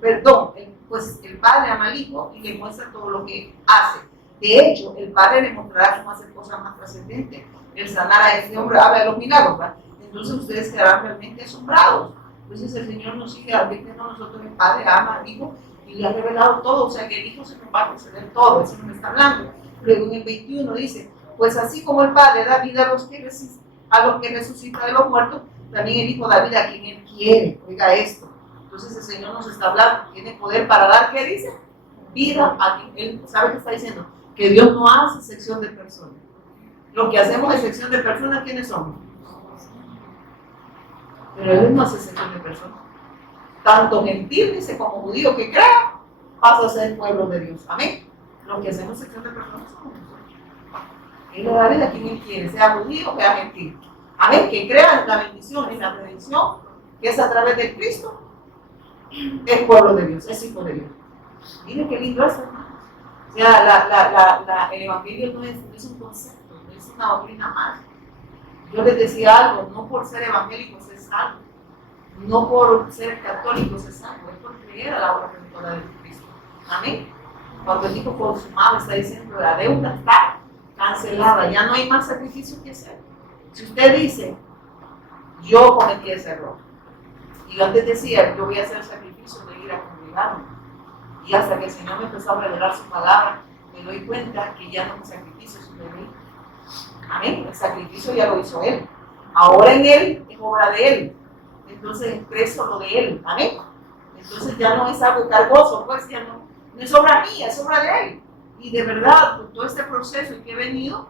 Perdón, pues el Padre ama al Hijo y le muestra todo lo que hace. De hecho, el Padre le mostrará cómo hacer cosas más trascendentes. El sanar a este hombre habla de los milagros, ¿verdad? Entonces ustedes quedarán realmente asombrados. Entonces el Señor nos sigue advirtiendo a nosotros, el Padre ama al Hijo y le ha revelado todo, o sea que el Hijo se nos va a conceder todo, eso nos está hablando. Luego en el 21 dice, pues así como el Padre da vida a los que resucita de los muertos, también el Hijo da vida a quien Él quiere. Oiga esto. Entonces el Señor nos está hablando, tiene poder para dar, ¿qué dice? Vida a quien Él, ¿sabe qué está diciendo? Que Dios no hace sección de personas. Lo que hacemos es sección de personas, ¿quiénes somos? Pero Él no hace sección de personas. Tanto gentil, dice, como judío que crea, pasa a ser pueblo de Dios. Amén. Lo que hacemos sección de personas somos nosotros. Él le da vida a quien Él quiere, sea judío o sea gentil. Amén. Que crea en la bendición, en la redención, que es a través de Cristo, es pueblo de Dios, es hijo de Dios. Miren qué lindo es, hermano. O sea, el evangelio no es un concepto, no es una doctrina más. Yo les decía algo, no por ser evangélicos es algo, no por ser católicos es algo, es por creer a la obra redentora de Cristo. Amén. Cuando el Hijo consumado está diciendo la deuda está cancelada, ya no hay más sacrificio que hacer. Si usted dice, yo cometí ese error, y yo antes decía, yo voy a hacer el sacrificio de ir a congregarme, y hasta que el Señor me empezó a revelar su palabra, me doy cuenta que ya no es sacrificio, sino de mí. Amén. El sacrificio ya lo hizo Él. Ahora en Él es obra de Él. Entonces expreso lo de Él. Amén. Entonces ya no es algo cargoso, pues ya no es obra mía, es obra de Él. Y de verdad, con todo este proceso en que he venido,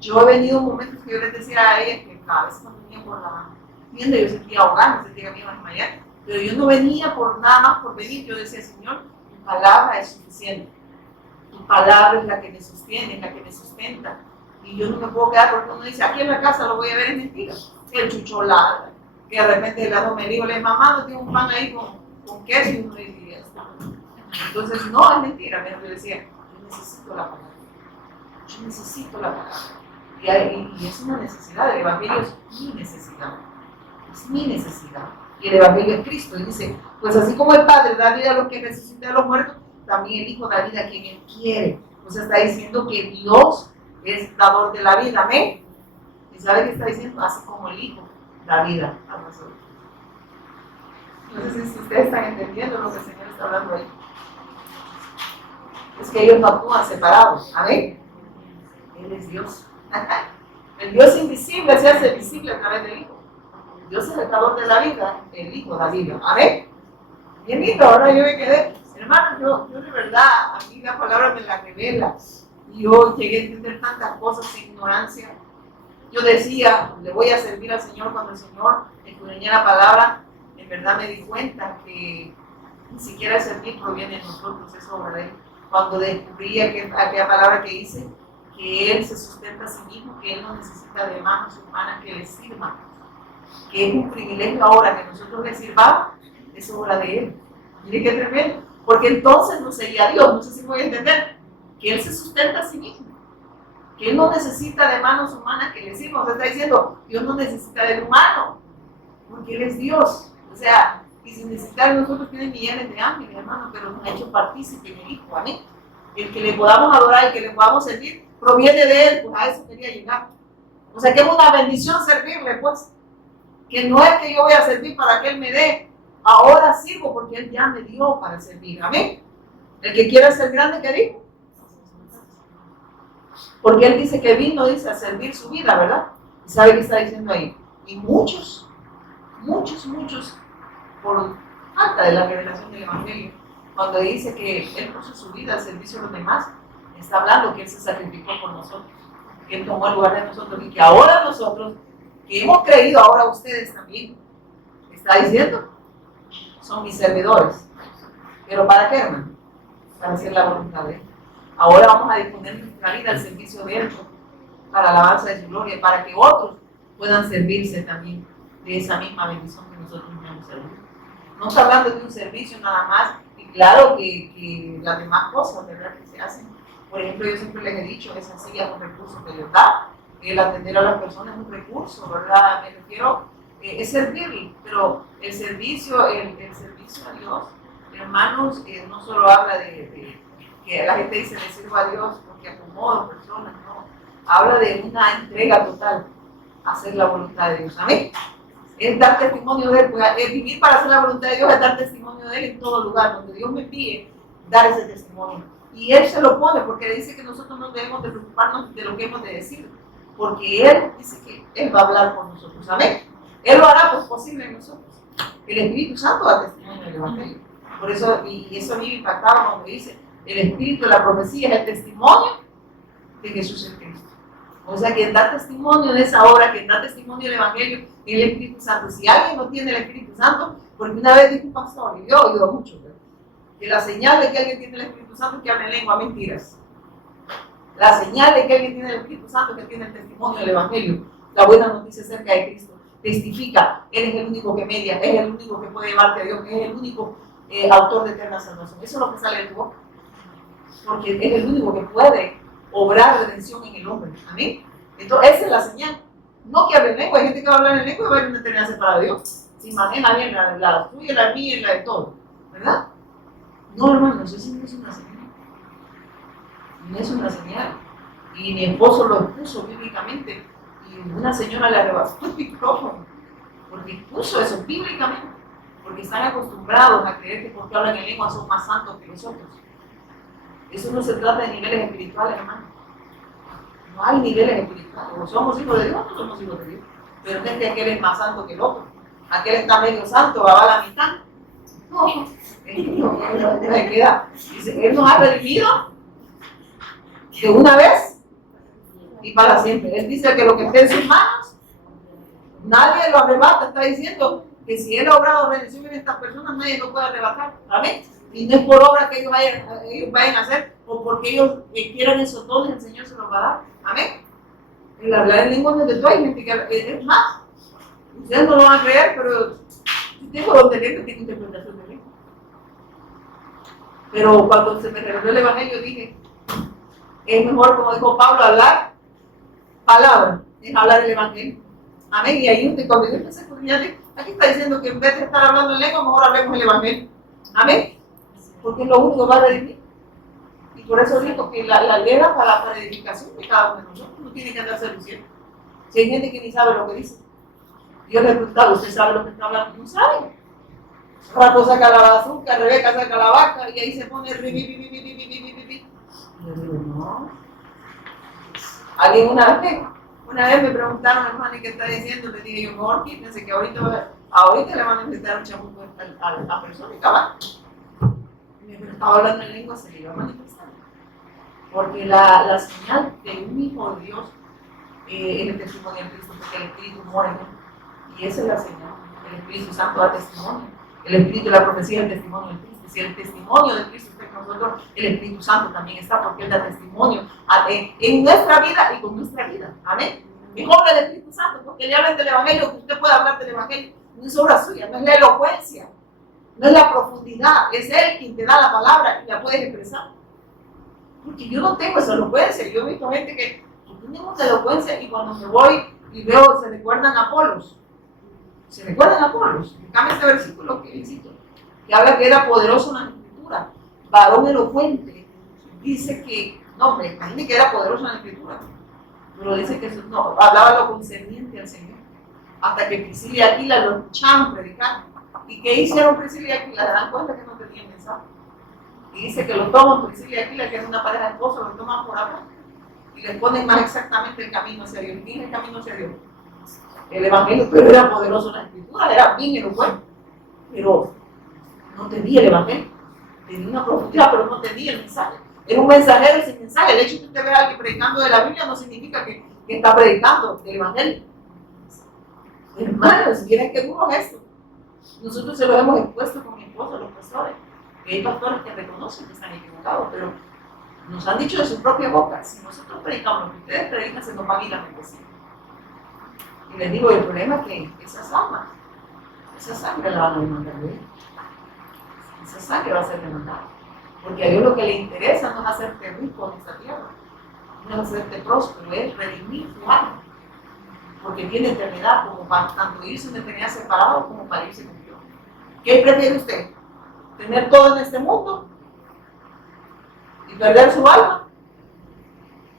yo he venido momentos que yo les decía a ella que cada vez cuando venía por la tienda yo sentía ahogar, sentía que me iba a desmayar, pero yo no venía por nada más por venir. Yo decía, Señor, tu palabra es suficiente. Tu palabra es la que me sostiene, es la que me sustenta. Y yo no me puedo quedar porque uno dice, aquí en la casa lo voy a ver, es mentira. El chucholada, que de repente el lado me dijo, mamá, no tiene un pan ahí con queso, y uno dice, ya está. Entonces, no, es mentira. Pero yo decía, yo necesito la palabra. Yo necesito la palabra. Y es una necesidad, el Evangelio es mi necesidad. Es mi necesidad. Y el Evangelio es Cristo. Y dice, pues así como el Padre da vida a los que resucitan a los muertos, también el Hijo da vida a quien Él quiere. O sea, está diciendo que Dios es dador de la vida, amén. ¿Y sabe qué está diciendo? Así como el Hijo da vida a nosotros. No sé si ustedes están entendiendo lo que el Señor está hablando ahí. Es que ellos no actúan separados, amén. Él es Dios. El Dios invisible se hace visible a través del Hijo. Dios es el dador de la vida, el Hijo da vida, amén. Bien lindo, ahora yo me quedé, hermano, yo de verdad, a mí la palabra me la revela. Y yo llegué a entender tantas cosas sin ignorancia. Yo decía, le voy a servir al Señor cuando el Señor escudriñé la palabra. En verdad me di cuenta que ni siquiera el servir proviene de nosotros, es obra de Él. cuando descubrí aquella palabra que dice que Él se sustenta a sí mismo, que Él no necesita de manos humanas que le sirvan, que es un privilegio ahora que nosotros le sirvamos, es obra de Él. Mire qué tremendo, porque entonces no sería Dios, no sé si voy a entender, que Él se sustenta a sí mismo, que Él no necesita de manos humanas que le sirvan. O sea, está diciendo, Dios no necesita del humano, porque Él es Dios. O sea, y sin necesitar de nosotros tiene millones de ángeles, hermano, pero nos ha hecho partícipe en el Hijo, amén. El que le podamos adorar, el que le podamos servir, proviene de Él, pues a eso quería llegar. O sea, que es una bendición servirle, pues. Que no es que yo voy a servir para que Él me dé, ahora sirvo porque Él ya me dio para servir, amén. El que quiera ser grande, ¿qué dijo? Porque Él dice que vino, dice, a servir su vida, ¿verdad? ¿Y sabe qué está diciendo ahí? Y muchos, por falta de la revelación del Evangelio, cuando dice que Él puso su vida al servicio de los demás, está hablando que Él se sacrificó por nosotros, que Él tomó el lugar de nosotros y que ahora nosotros, que hemos creído, ahora ustedes también, está diciendo, son mis servidores. ¿Pero para qué, hermano? Para hacer la voluntad de Él. Ahora vamos a disponer nuestra vida al servicio de Él, para la alabanza de su gloria, para que otros puedan servirse también de esa misma bendición que nosotros hemos servido. No está hablando de un servicio nada más, y claro que las demás cosas, ¿verdad?, que se hacen. Por ejemplo, yo siempre les he dicho, es así, es un recurso que Dios da. El atender a las personas es un recurso, ¿verdad? Me refiero, es servir, pero el servicio a Dios, hermanos, no solo habla de que la gente dice, le sirvo a Dios porque acomodo personas, no. Habla de una entrega total a hacer la voluntad de Dios. Amén. Es dar testimonio de Él, es vivir para hacer la voluntad de Dios, es dar testimonio de Él en todo lugar, donde Dios me pide dar ese testimonio. Y Él se lo pone, porque dice que nosotros no debemos de preocuparnos de lo que hemos de decir, porque Él dice que Él va a hablar por nosotros. Amén. Él lo hará pues posible en nosotros. El Espíritu Santo da testimonio del Evangelio. Por eso, y eso a mí me impactaba cuando dice, el Espíritu de la profecía es el testimonio de Jesús el Cristo. O sea, quien da testimonio de esa obra, quien da testimonio del Evangelio, es el Espíritu Santo. Si alguien no tiene el Espíritu Santo, porque una vez dijo un pastor, y yo he oído mucho, ¿verdad?, que la señal de que alguien tiene el Espíritu Santo es que hable en lengua, mentiras. La señal de que alguien tiene el Espíritu Santo es que tiene el testimonio del Evangelio, la buena noticia acerca de Cristo. Testifica, Él es el único que media, es el único que puede llevarte a Dios, es el único autor de eterna salvación. Eso es lo que sale de tu boca, porque es el único que puede obrar redención en el hombre. Amén. Entonces, esa es la señal. No que hable en lengua, hay gente que va a hablar en lengua y va a ir a una eternidad separada de Dios. Se imagina bien la tuya, la mía y la de todo, ¿verdad? No, hermanos, eso no es una señal. No es una señal. Y mi esposo lo expuso bíblicamente. Y una señora le arrebató el micrófono, porque expuso eso bíblicamente. Porque están acostumbrados a creer que porque hablan en lengua son más santos que los otros. Eso no se trata de niveles espirituales, hermano. No hay niveles espirituales. O somos hijos de Dios o no somos hijos de Dios. Pero no es que aquel es más santo que el otro. Aquel está medio santo, va a la mitad. No, me queda. Dice, Él nos ha redimido de una vez y para siempre. Él dice que lo que esté en sus manos, nadie lo arrebata. Está diciendo que si Él ha obrado redención en estas personas, nadie lo puede arrebatar. Amén. Y no es por obra que ellos vayan a hacer o porque ellos quieran esos dones, el Señor se los va a dar. Amén. El hablar en lengua no es de todo, hay gente que es más. Ustedes no lo van a creer, pero yo tengo los de lengua, tengo interpretación de lengua. Pero cuando se me reveló el Evangelio dije, es mejor, como dijo Pablo, hablar palabra, es hablar el Evangelio. Amén. Y ahí usted, cuando yo empecé a escudriñar, aquí está diciendo que en vez de estar hablando en lengua, mejor hablemos el Evangelio. Amén. Porque es lo único que va a redimir. Y por eso digo que la ley era para la edificación de cada uno de nosotros, no tiene que andarse luciendo. Si hay gente que ni sabe lo que dice, yo le he preguntado, ¿usted sabe lo que está hablando? No sabe. Rato saca la bazooka, Rebeca saca la vaca y ahí se pone Y yo digo, no. Alguien una vez me preguntaron, hermano, ¿y qué está diciendo? Le dije yo, mejor quítense que ahorita le van a inventar un chamuco a la persona y cabal. Pero estaba hablando en lengua, se le iba a manifestar. Porque la señal de un hijo de Dios es el testimonio de Cristo, porque el Espíritu mora en él. Y esa es la señal. El Espíritu Santo da testimonio. El Espíritu de la profecía es el testimonio de Cristo. Si el testimonio de Cristo está con nosotros, el Espíritu Santo también está, porque Él da testimonio en nuestra vida y con nuestra vida. Amén. Y obra del Espíritu Santo, porque le hablan del Evangelio, que usted puede hablar del Evangelio, no es obra suya, no es la elocuencia, no es la profundidad, es Él quien te da la palabra y la puedes expresar. Porque yo no tengo esa elocuencia, yo he visto gente que tiene mucha elocuencia y cuando me voy y veo, se recuerdan a Apolos. ¿Se recuerdan a Apolos? Cambia este versículo que cito, que habla que era poderoso en la escritura, varón elocuente. Dice que, no, hombre, imagínate que era poderoso en la escritura, pero dice que no, hablaba lo concerniente al Señor. Hasta que Priscila y Aquila lo escucharon predicar. ¿Y qué hicieron Priscila y Aquila? Se dan cuenta que no tenían mensaje. Y dice que lo toman Priscila y Aquila, que es una pareja de esposos, lo toman por abajo y les ponen más exactamente el camino hacia Dios. ¿Quién es el camino hacia Dios? El Evangelio, pero era poderoso en la escritura, era bien elocuente, pero no tenía el Evangelio. Tenía una profundidad, pero no tenía el mensaje. Era un mensajero sin mensaje. El hecho de que usted vea a alguien predicando de la Biblia no significa que está predicando del Evangelio. Hermanos, miren qué duro es esto. Nosotros se lo hemos expuesto con mi esposa, los pastores. Y hay pastores que reconocen que están equivocados, pero nos han dicho de su propia boca: si nosotros predicamos lo que ustedes predican, se nos va a ir la membresía. Y les digo, el problema es que esas almas, esa sangre la van a demandar de Dios. Esa sangre va a ser demandada. Porque a Dios lo que le interesa no es hacerte rico en esta tierra, no es hacerte próspero, es redimir tu alma. Porque tiene eternidad, como para tanto irse en eternidad separado como para irse con Dios. ¿Qué prefiere usted? ¿Tener todo en este mundo y perder su alma?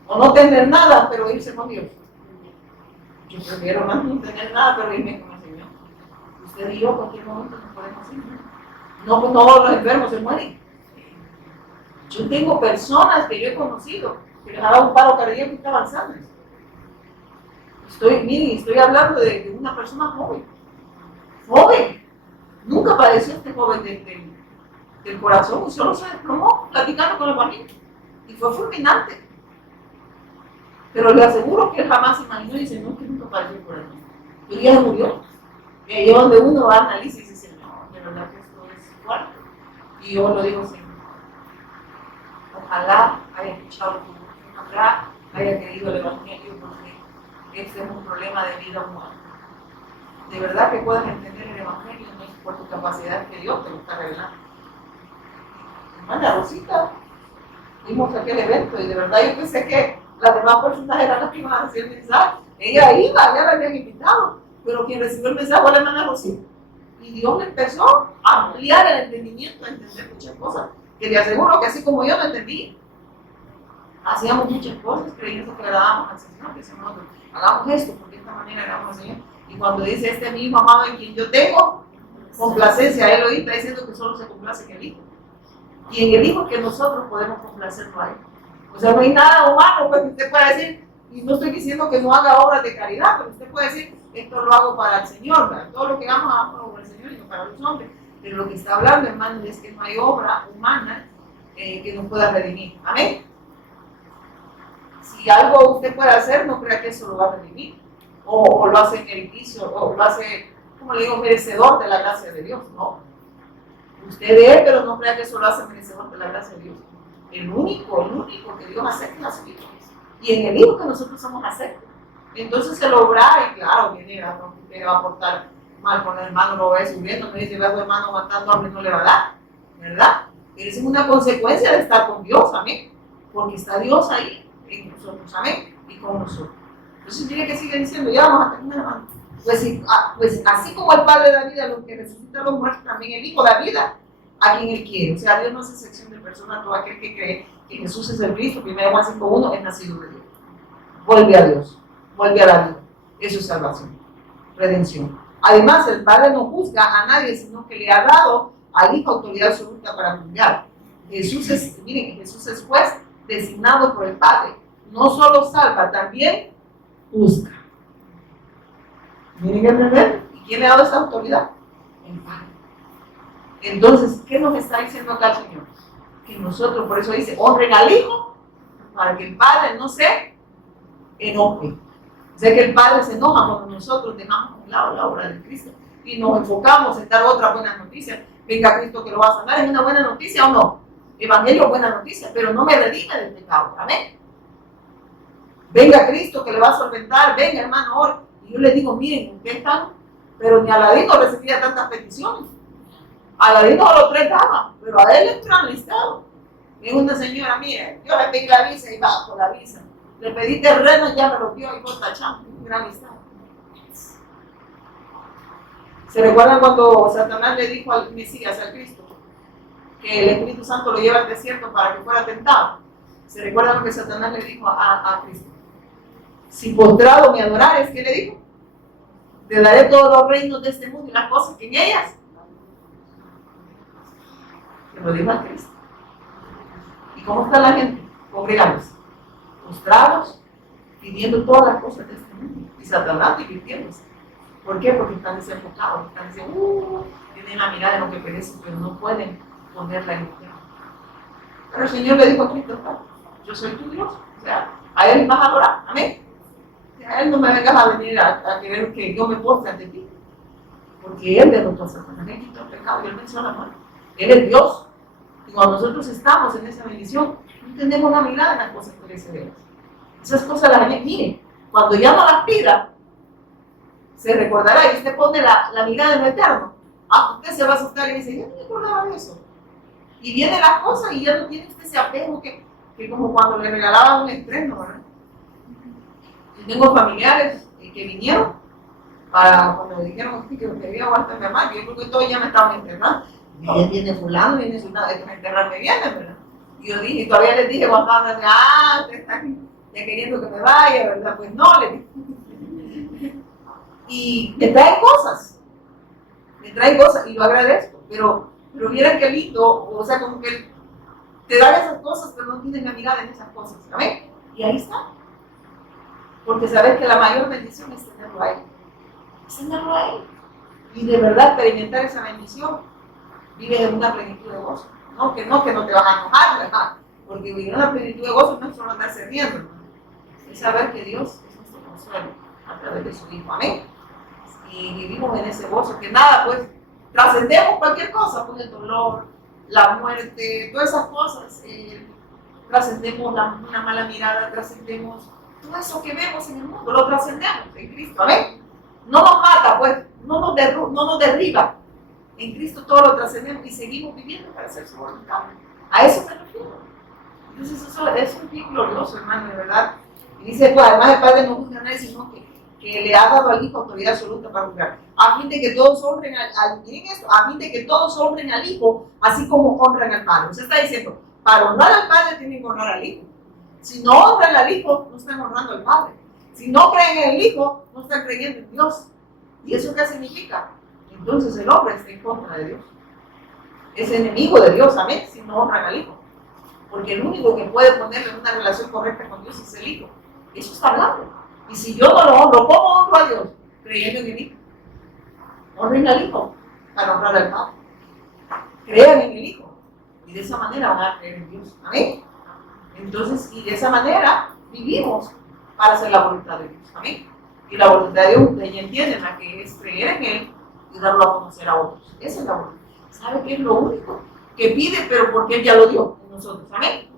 ¿O no tener nada pero irse con Dios? Yo prefiero más no tener nada pero irme con el Señor. Usted y yo en cualquier momento nos podemos ir. No, pues todos los enfermos se mueren. Yo tengo personas que yo he conocido que les ha dado un paro cardíaco y está avanzando. Estoy hablando de una persona joven. Joven. Nunca padeció este joven del corazón y solo se desplomó platicando con la familia. Y fue fulminante. Pero le aseguro que él jamás se imaginó y dice: no, que nunca padeció el corazón. Y ya se murió. Y ahí es donde uno va a analizar y dice: no, de verdad que esto es fuerte. Y yo lo digo siempre: ojalá haya escuchado tu voz, ojalá haya querido el Evangelio, porque este es un problema de vida humana. De verdad que puedas entender el Evangelio no es por tu capacidad, que Dios te lo está revelando. Hermana Rosita, fuimos a aquel evento y de verdad yo pensé que las demás personas eran las que iban a decir el mensaje. Ella iba, ya la habían invitado, pero quien recibió el mensaje fue la hermana Rosita. Y Dios le empezó a ampliar el entendimiento, a entender muchas cosas, que le aseguro que así como yo no entendía. Hacíamos muchas cosas creyendo que agradábamos al Señor, que decíamos: hagamos esto, porque de esta manera agradamos al Señor. Y cuando dice este mismo amado en quien yo tengo complacencia, Él hoy está diciendo que solo se complace en el Hijo. Y en el Hijo que nosotros podemos complacerlo a Él. O sea, no hay nada humano pues, que usted pueda decir, y no estoy diciendo que no haga obras de caridad, pero usted puede decir: esto lo hago para el Señor, ¿verdad? Todo lo que hagamos para el Señor y no para los hombres. Pero lo que está hablando, hermano, es que no hay obra humana que nos pueda redimir. Amén. Si algo usted puede hacer, no crea que eso lo va a redimir, o lo hace beneficio, o lo hace, como le digo, merecedor de la gracia de Dios. No. Usted es, pero no crea que eso lo hace merecedor de la gracia de Dios. El único que Dios acepta es su Hijo. Y en el Hijo que nosotros somos aceptos. Entonces el obrar, y claro, viene a usted va a portar mal con el hermano, lo va a ir subiendo, me dice: ve a tu hermano matando hambre, no le va a dar, ¿verdad? Esa es una consecuencia de estar con Dios, amén. Porque está Dios ahí en nosotros, amén, y con nosotros. Entonces tiene que seguir diciendo: ya vamos a terminar, hermano. Pues así como el Padre da vida a los que resucitan los muertos, también el Hijo da vida a quien Él quiere. O sea, Dios no hace sección de personas. Todo aquel que cree que Jesús es el Cristo, 1 Juan 5:1, es nacido de Dios. Vuelve a Dios, vuelve a la vida. Eso es salvación, redención. Además, el Padre no juzga a nadie, sino que le ha dado al Hijo autoridad absoluta para juzgar. Jesús es juez designado por el Padre. No solo salva, también juzga. Miren el primer. ¿Y quién le ha dado esa autoridad? El Padre. Entonces, ¿qué nos está diciendo acá el Señor? Que nosotros, por eso dice: honren al Hijo, para que el Padre no se enoje. O sea que el Padre se enoja cuando nosotros dejamos a un lado la obra de Cristo y nos enfocamos en dar otra buena noticia. venga Cristo que lo va a sanar, ¿es una buena noticia o no? Evangelio es buena noticia, pero no me redime del pecado, amén. Venga Cristo que le va a solventar, venga hermano, ore. Y yo le digo, miren, ustedes están, pero ni Aladín no recibía tantas peticiones. Aladín no los 3 daba, pero a él le entró en listado. Es una señora mía, yo le pedí la visa y va por la visa. Le pedí terreno y ya me lo dio y por tachando, un gran listado. ¿Se recuerdan cuando Satanás le dijo al Mesías, al Cristo, que el Espíritu Santo lo lleva al desierto para que fuera tentado? ¿Se recuerdan lo que Satanás le dijo a Cristo? Si postrado me adorares, ¿qué le dijo? Te daré todos los reinos de este mundo y las cosas que en ellas. Se lo dijo a Cristo. ¿Y cómo está la gente? Congregándose, postrados, pidiendo todas las cosas de este mundo. Y Satanás divirtiéndose. ¿Por qué? Porque están desenfocados, están diciendo, tienen la mirada de lo que perece, pero no pueden ponerla en el tiempo. Pero el Señor le dijo a Cristo, yo soy tu Dios, o sea, a Él vas a adorar, amén. A Él no me vengas a venir a querer que yo me postre ante ti, porque Él derrotó a Satanás, Él quitó el pecado y Él venció la muerte. Él es Dios. Y cuando nosotros estamos en esa bendición, no tenemos la mirada en las cosas perecederas. Esas cosas las hay, mire, cuando ya no las pida, se recordará y usted pone la mirada en lo eterno. Usted se va a asustar y dice, yo no me acordaba de eso. Y vienen las cosas y ya no tiene usted ese apego que como cuando le regalaban un estreno, ¿verdad? Yo tengo familiares que vinieron para cuando me dijeron que quería aguantar mi mamá, yo creo que todos ya me estaban enterrando. Viene fulano, viene fulano, estos a enterrarme vienen, ¿verdad? Y yo dije, y todavía les dije cuando andan, ustedes están ya queriendo que me vaya, ¿verdad? Pues no, les dije. Y me traen cosas y lo agradezco, pero miren qué lindo, o sea, como que te dan esas cosas, pero no tienen la mirada en esas cosas, ¿sabes? Y ahí está, porque sabes que la mayor bendición es tenerlo ahí, y de verdad experimentar esa bendición, vives en una plenitud de gozo, no que no te vas a enojar, ¿verdad? Porque vivir en una plenitud de gozo no es solo andarse riendo, ¿no? Es saber que Dios es nuestro consuelo a través de su Hijo, amén. Y vivimos en ese gozo, que nada, pues, trascendemos cualquier cosa, pues el dolor, la muerte, todas esas cosas, trascendemos una mala mirada, trascendemos todo eso que vemos en el mundo, lo trascendemos en Cristo, amén. No nos mata, pues, no nos derriba, en Cristo todo lo trascendemos y seguimos viviendo para hacer su voluntad. A eso me refiero. Entonces eso es bien glorioso, hermano, de verdad. Y dice, pues, además el Padre no juzga a nadie, sino que le ha dado al Hijo autoridad absoluta para juzgar, a fin de que todos honren miren esto, a fin de que todos honren al Hijo, así como honran al Padre. Usted está diciendo, para honrar al Padre tienen que honrar al Hijo. Si no honran al Hijo, no están honrando al Padre. Si no creen en el Hijo, no están creyendo en Dios. ¿Y eso qué significa? Entonces el hombre está en contra de Dios. Es enemigo de Dios, amén, si no honran al Hijo. Porque el único que puede ponerle en una relación correcta con Dios es el Hijo. Eso está hablando. Y si yo no lo honro, ¿cómo honro a Dios? Creyendo en el Hijo. Honren al Hijo para honrar al Padre. Crean en el Hijo. Y de esa manera van a creer en Dios. Amén. Entonces, y de esa manera vivimos para hacer la voluntad de Dios. Amén. Y la voluntad de Dios, ustedes ya entienden, la que es creer en Él y darlo a conocer a otros. Esa es la voluntad. ¿Sabe qué es lo único que pide? Pero porque Él ya lo dio en nosotros. Amén.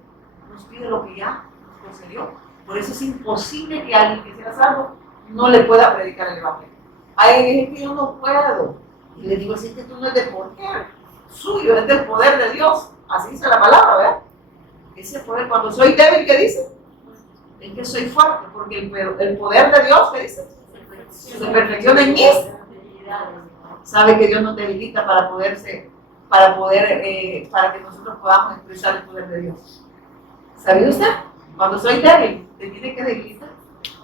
Nos pide lo que ya nos concedió. Por eso es imposible que alguien que sea salvo no le pueda predicar el Evangelio. Ay, es que yo no puedo. Y le digo, así que tú no es del poder suyo, es del poder de Dios. Así dice la palabra, ¿verdad? Ese poder, cuando soy débil, ¿qué dice? Es que soy fuerte, porque el poder de Dios, ¿qué dice? Se perfecciona en mí. Sabe que Dios nos debilita para que nosotros podamos expresar el poder de Dios. ¿Sabe usted? Cuando soy débil, te tiene que debilitar.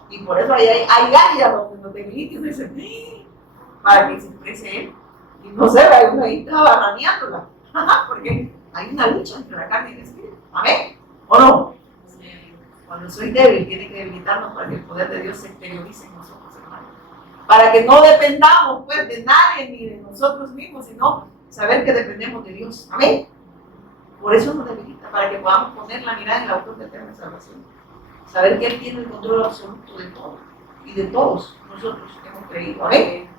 Y por eso hay áreas donde nos debilita y uno dice, para que se exprese Él. Y no se ve, uno ahí estaba raneándola. Porque hay una lucha entre la carne y el espíritu. ¿Amén? ¿O no? Cuando soy débil, tiene que debilitarnos para que el poder de Dios se exteriorice en nosotros, hermanos. Para que no dependamos, pues, de nadie ni de nosotros mismos, sino saber que dependemos de Dios. Amén. Por eso nos debilita, para que podamos poner la mirada en el autor de eterna salvación. Saber que Él tiene el control absoluto de todo y de todos nosotros que hemos creído. Amén.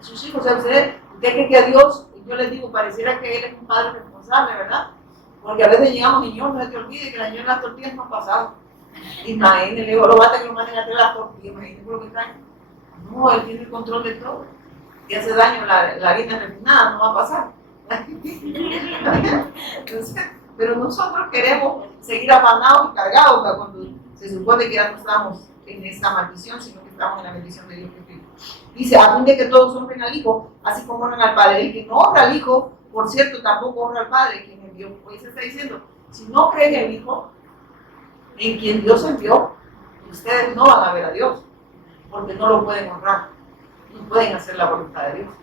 Sus hijos, o sea, usted cree que a Dios yo les digo, pareciera que él es un padre responsable, ¿verdad? Porque a veces llegamos y yo no se te olvide que la señora las tortillas no han pasado. Imagínense, le digo, lo basta que lo manden a traer las tortillas, imagínense por lo que traen. No, él tiene el control de todo. Si hace daño la harina refinada, no va a pasar. Entonces, pero nosotros queremos seguir afanados y cargados cuando se supone que ya no estamos en esta maldición, sino que estamos en la bendición de Dios. Dice, a fin de que todos honren al Hijo, así como honran al Padre. El que no honra al Hijo, por cierto, tampoco honra al Padre, quien envió. Hoy se está diciendo, si no creen en el Hijo, en quien Dios envió, ustedes no van a ver a Dios, porque no lo pueden honrar, no pueden hacer la voluntad de Dios.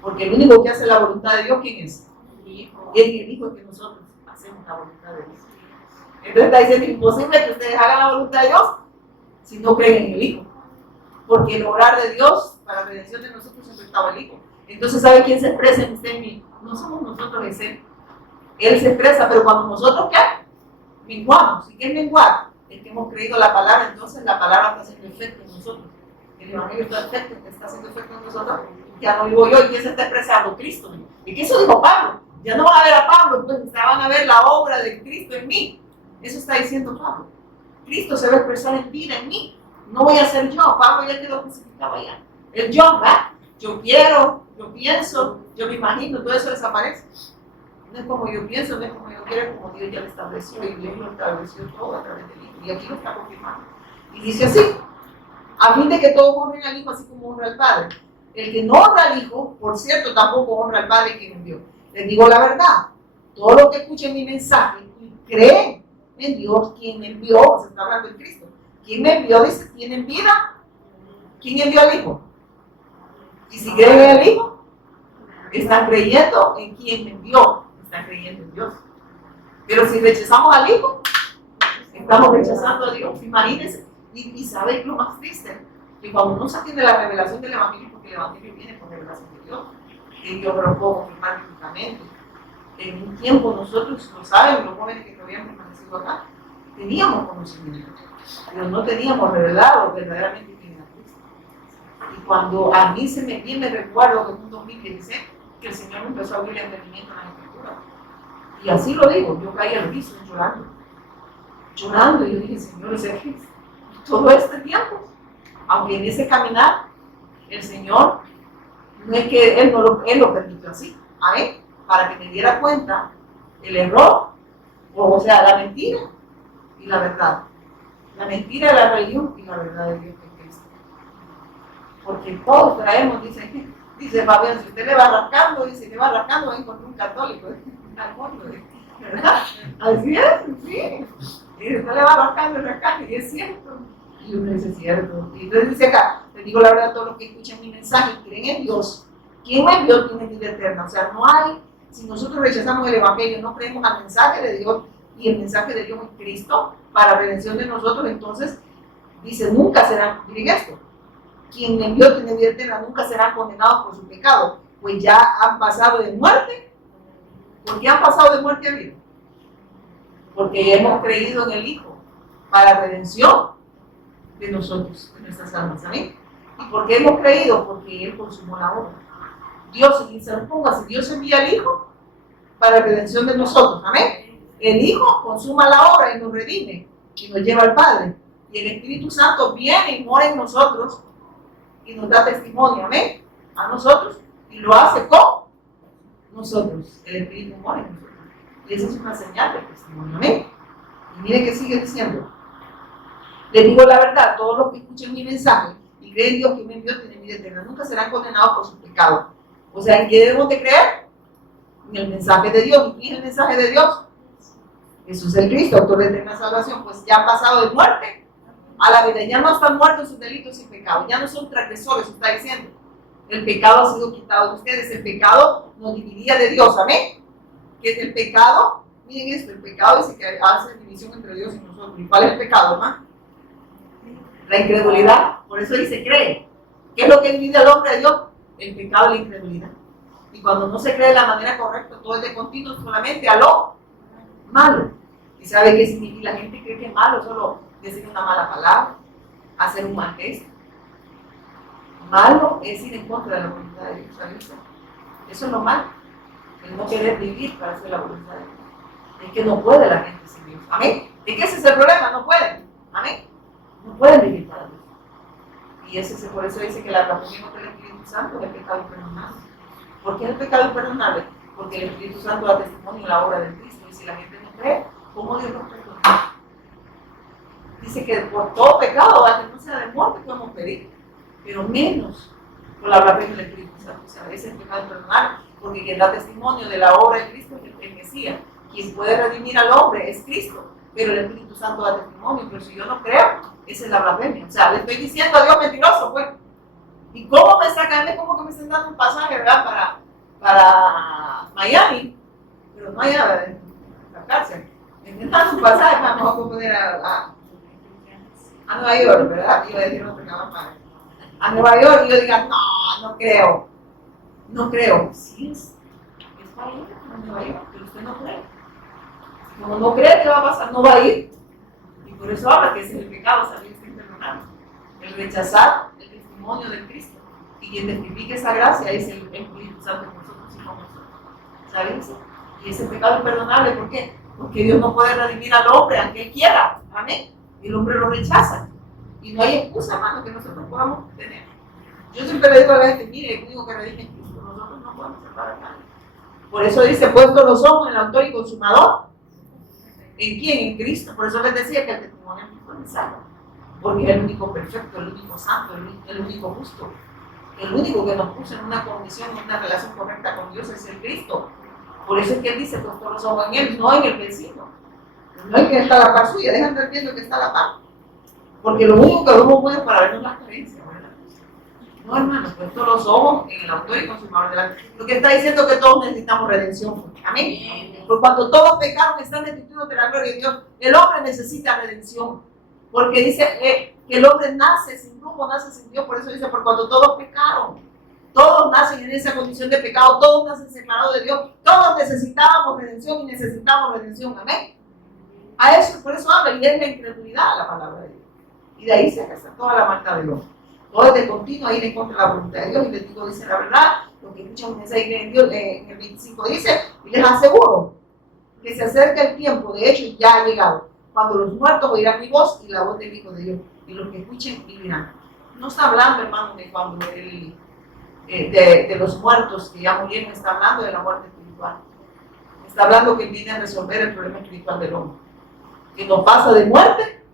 Porque el único que hace la voluntad de Dios, ¿quién es? El Hijo. Y el Hijo es que nosotros hacemos la voluntad de Dios. Entonces está diciendo, imposible que ustedes hagan la voluntad de Dios si no creen en el Hijo. Porque el obrar de Dios para la redención de nosotros siempre estaba el Hijo. Entonces, ¿sabe quién se expresa en usted y en mí? No somos nosotros, es Él. Él se expresa, pero cuando nosotros, ¿qué? Menguamos. ¿Y qué es menguar? El que hemos creído la palabra, entonces la palabra está haciendo efecto en nosotros. El Evangelio está haciendo efecto en nosotros. Ya no vivo yo, ¿y quién se está expresando? Cristo. Y que eso dijo Pablo. Ya no van a ver a Pablo, pues van a ver la obra de Cristo en mí. Eso está diciendo Pablo. Cristo se va a expresar en vida, en mí. No voy a ser yo. Pablo ya quedó crucificado allá. El yo, ¿verdad? Yo quiero, yo pienso, yo me imagino, todo eso desaparece. No es como yo pienso, no es como yo quiero, como Dios ya lo estableció, y Dios lo estableció todo a través del Hijo. Y aquí lo está confirmando. Y dice así, a fin de que todos honren al Hijo así como honra al Padre. El que no honra al Hijo, por cierto, tampoco honra al Padre que me envió. Les digo la verdad, todos los que escuchen mi mensaje y creen en Dios, quien me envió, se está hablando de Cristo. ¿Quién me envió? Dice, ¿tienen vida? ¿Quién envió al Hijo? Y si creen en el Hijo, están creyendo en quien me envió, están creyendo en Dios. Pero si rechazamos al Hijo, estamos rechazando a Dios. Imagínense. Y ¿sabéis lo más triste? Que cuando no se tiene la revelación del Evangelio, porque el Evangelio viene por revelación de Dios, y yo lo puedo confirmar bíblicamente. En un tiempo nosotros, lo saben, los jóvenes que habían permanecido acá, teníamos conocimiento, pero no teníamos revelado verdaderamente quién era Cristo. Y cuando a mí se me recuerdo que en un 2016, que el Señor me empezó a abrir el entendimiento en la Escritura. Y así lo digo, yo caí al piso llorando. Llorando, y yo dije, Señor, ¿es Cristo? Todo este tiempo, aunque en ese caminar, el Señor, no es que Él lo permitió así, amén, para que me diera cuenta el error, o sea, la mentira y la verdad. La mentira de la religión y la verdad de Dios en Cristo. Porque todos traemos, dice Fabián, si usted le va rascando, va a encontrar un católico, al fondo, ¿verdad? Así es, sí. Y usted le va rascando, y es cierto. Y uno dice, cierto. Y entonces dice acá, les digo la verdad a todos los que escuchan mi mensaje y creen en Dios. ¿Quién me envió tiene vida eterna? O sea, no hay, si nosotros rechazamos el Evangelio, no creemos al mensaje de Dios, y el mensaje de Dios es Cristo, para redención de nosotros, entonces, dice, nunca serán, miren esto, quien me envió tiene vida eterna, nunca serán condenados por su pecado, pues ya han pasado de muerte. ¿Por qué han pasado de muerte a vida? Porque hemos creído en el Hijo, para redención de nosotros, de nuestras almas, ¿amén? ¿Y por qué hemos creído? Porque Él consumó la obra. Dios, y se ponga, si Dios envía al Hijo para redención de nosotros, ¿amén? El Hijo consuma la obra y nos redime y nos lleva al Padre. Y el Espíritu Santo viene y mora en nosotros y nos da testimonio, ¿amén? A nosotros, y lo hace con nosotros. El Espíritu mora en nosotros. Y esa es una señal de testimonio, ¿amén? Y mire que sigue diciendo. Les digo la verdad, todos los que escuchen mi mensaje y creen en Dios que me envió tienen vida eterna, nunca serán condenados por sus pecados. O sea, ¿en qué debemos de creer? En el mensaje de Dios. ¿Y quién es el mensaje de Dios? Jesús el Cristo, autor de eterna salvación, pues ya han pasado de muerte a la vida, ya no están muertos sus delitos y pecados, ya no son transgresores, está diciendo. El pecado ha sido quitado de ustedes, el pecado nos dividía de Dios, amén. ¿Qué es el pecado? Miren esto, el pecado dice que hace división entre Dios y nosotros. ¿Y cuál es el pecado, hermano? La incredulidad, por eso dice cree. ¿Qué es lo que divide al hombre de Dios? El pecado y la incredulidad. Y cuando no se cree de la manera correcta, todo es de continuo solamente a lo malo. ¿Y sabe qué significa? La gente cree que es malo solo decir una mala palabra, hacer un mal gesto. Malo es ir en contra de la voluntad de Dios. ¿Sabes? Eso es lo malo. El no querer vivir para hacer la voluntad de Dios. Es que no puede la gente sin Dios. Amén. Es que ese es el problema, no pueden. Amén. No pueden vivir para Dios. Y por eso dice que la blasfemia contra el Espíritu Santo es el pecado imperdonable. ¿Por qué es el pecado imperdonable? Porque el Espíritu Santo da testimonio en la obra de Cristo. Y si la gente no cree, ¿cómo Dios nos perdona? Dice que por todo pecado, a que no sea de muerte, podemos pedir. Pero menos por la blasfemia del Espíritu Santo. O sea, ese es el pecado imperdonable. Porque quien da testimonio de la obra de Cristo es el Mesías. Quien puede redimir al hombre es Cristo. Pero el Espíritu Santo da testimonio. Pero si yo no creo, esa es la blasfemia. O sea, le estoy diciendo a Dios mentiroso, pues. ¿Y cómo me sacan? Es como que me están dando un pasaje, ¿verdad? Para Miami. Pero no hay nada en la cárcel. Me están dando un pasaje, vamos a poner a Nueva York, ¿verdad? Iba a decir otro para a Nueva York y yo diga, no creo. No creo. Sí, es para ir a Nueva York, pero usted no cree. Como no cree, ¿qué va a pasar? No va a ir. Y por eso habla que ese es el pecado, salir sin perdonar. El rechazar el testimonio de Cristo. Y quien testifique esa gracia es el Espíritu Santo en nosotros y con nosotros. ¿Sabes? Y ese pecado imperdonable, ¿por qué? Porque Dios no puede redimir al hombre, aunque Él quiera. Amén. Y el hombre lo rechaza. Y no hay excusa, hermano, que nosotros podamos tener. Yo siempre le digo a la gente, mire, el único que redime es Cristo. Nosotros no podemos salvar a nadie. Por eso dice, puesto los ojos en el autor y consumador. ¿En quién? En Cristo. Por eso les decía que el testimonio es necesario. Porque es el único perfecto, el único santo, el único justo. El único que nos puso en una condición, en una relación correcta con Dios es el Cristo. Por eso es que Él dice, puesto los ojos en Él, no en el vecino. No en que está a la par suya, dejan de viendo que está a la par. Porque lo único que vemos bueno es para vernos las carencias, ¿verdad? No, hermano, puesto los ojos en el autor y consumador de la fe. Lo que está diciendo es que todos necesitamos redención. Amén. Por cuanto todos pecaron, están destituidos de la gloria de Dios. El hombre necesita redención. Porque dice que el hombre nace sin rumbo, nace sin Dios. Por eso dice, por cuanto todos pecaron. Todos nacen en esa condición de pecado. Todos nacen separados de Dios. Todos necesitábamos redención y necesitamos redención. Amén. A eso, por eso habla, y es la incredulidad la palabra de Dios. Y de ahí se gasta toda la maldad del hombre. Todo es de continuo ir en contra de la voluntad de Dios. Y les digo, dice la verdad, lo que escuchan un mensaje en Dios, en el 25 dice, y les aseguro que se acerca el tiempo, de hecho ya ha llegado, cuando los muertos oirán mi voz y la voz del Hijo de Dios, y los que escuchen vivirán. No está hablando, hermano, de cuando de los muertos que ya murieron, está hablando de la muerte espiritual. Está hablando que viene a resolver el problema espiritual del hombre. Que no pasa de muerte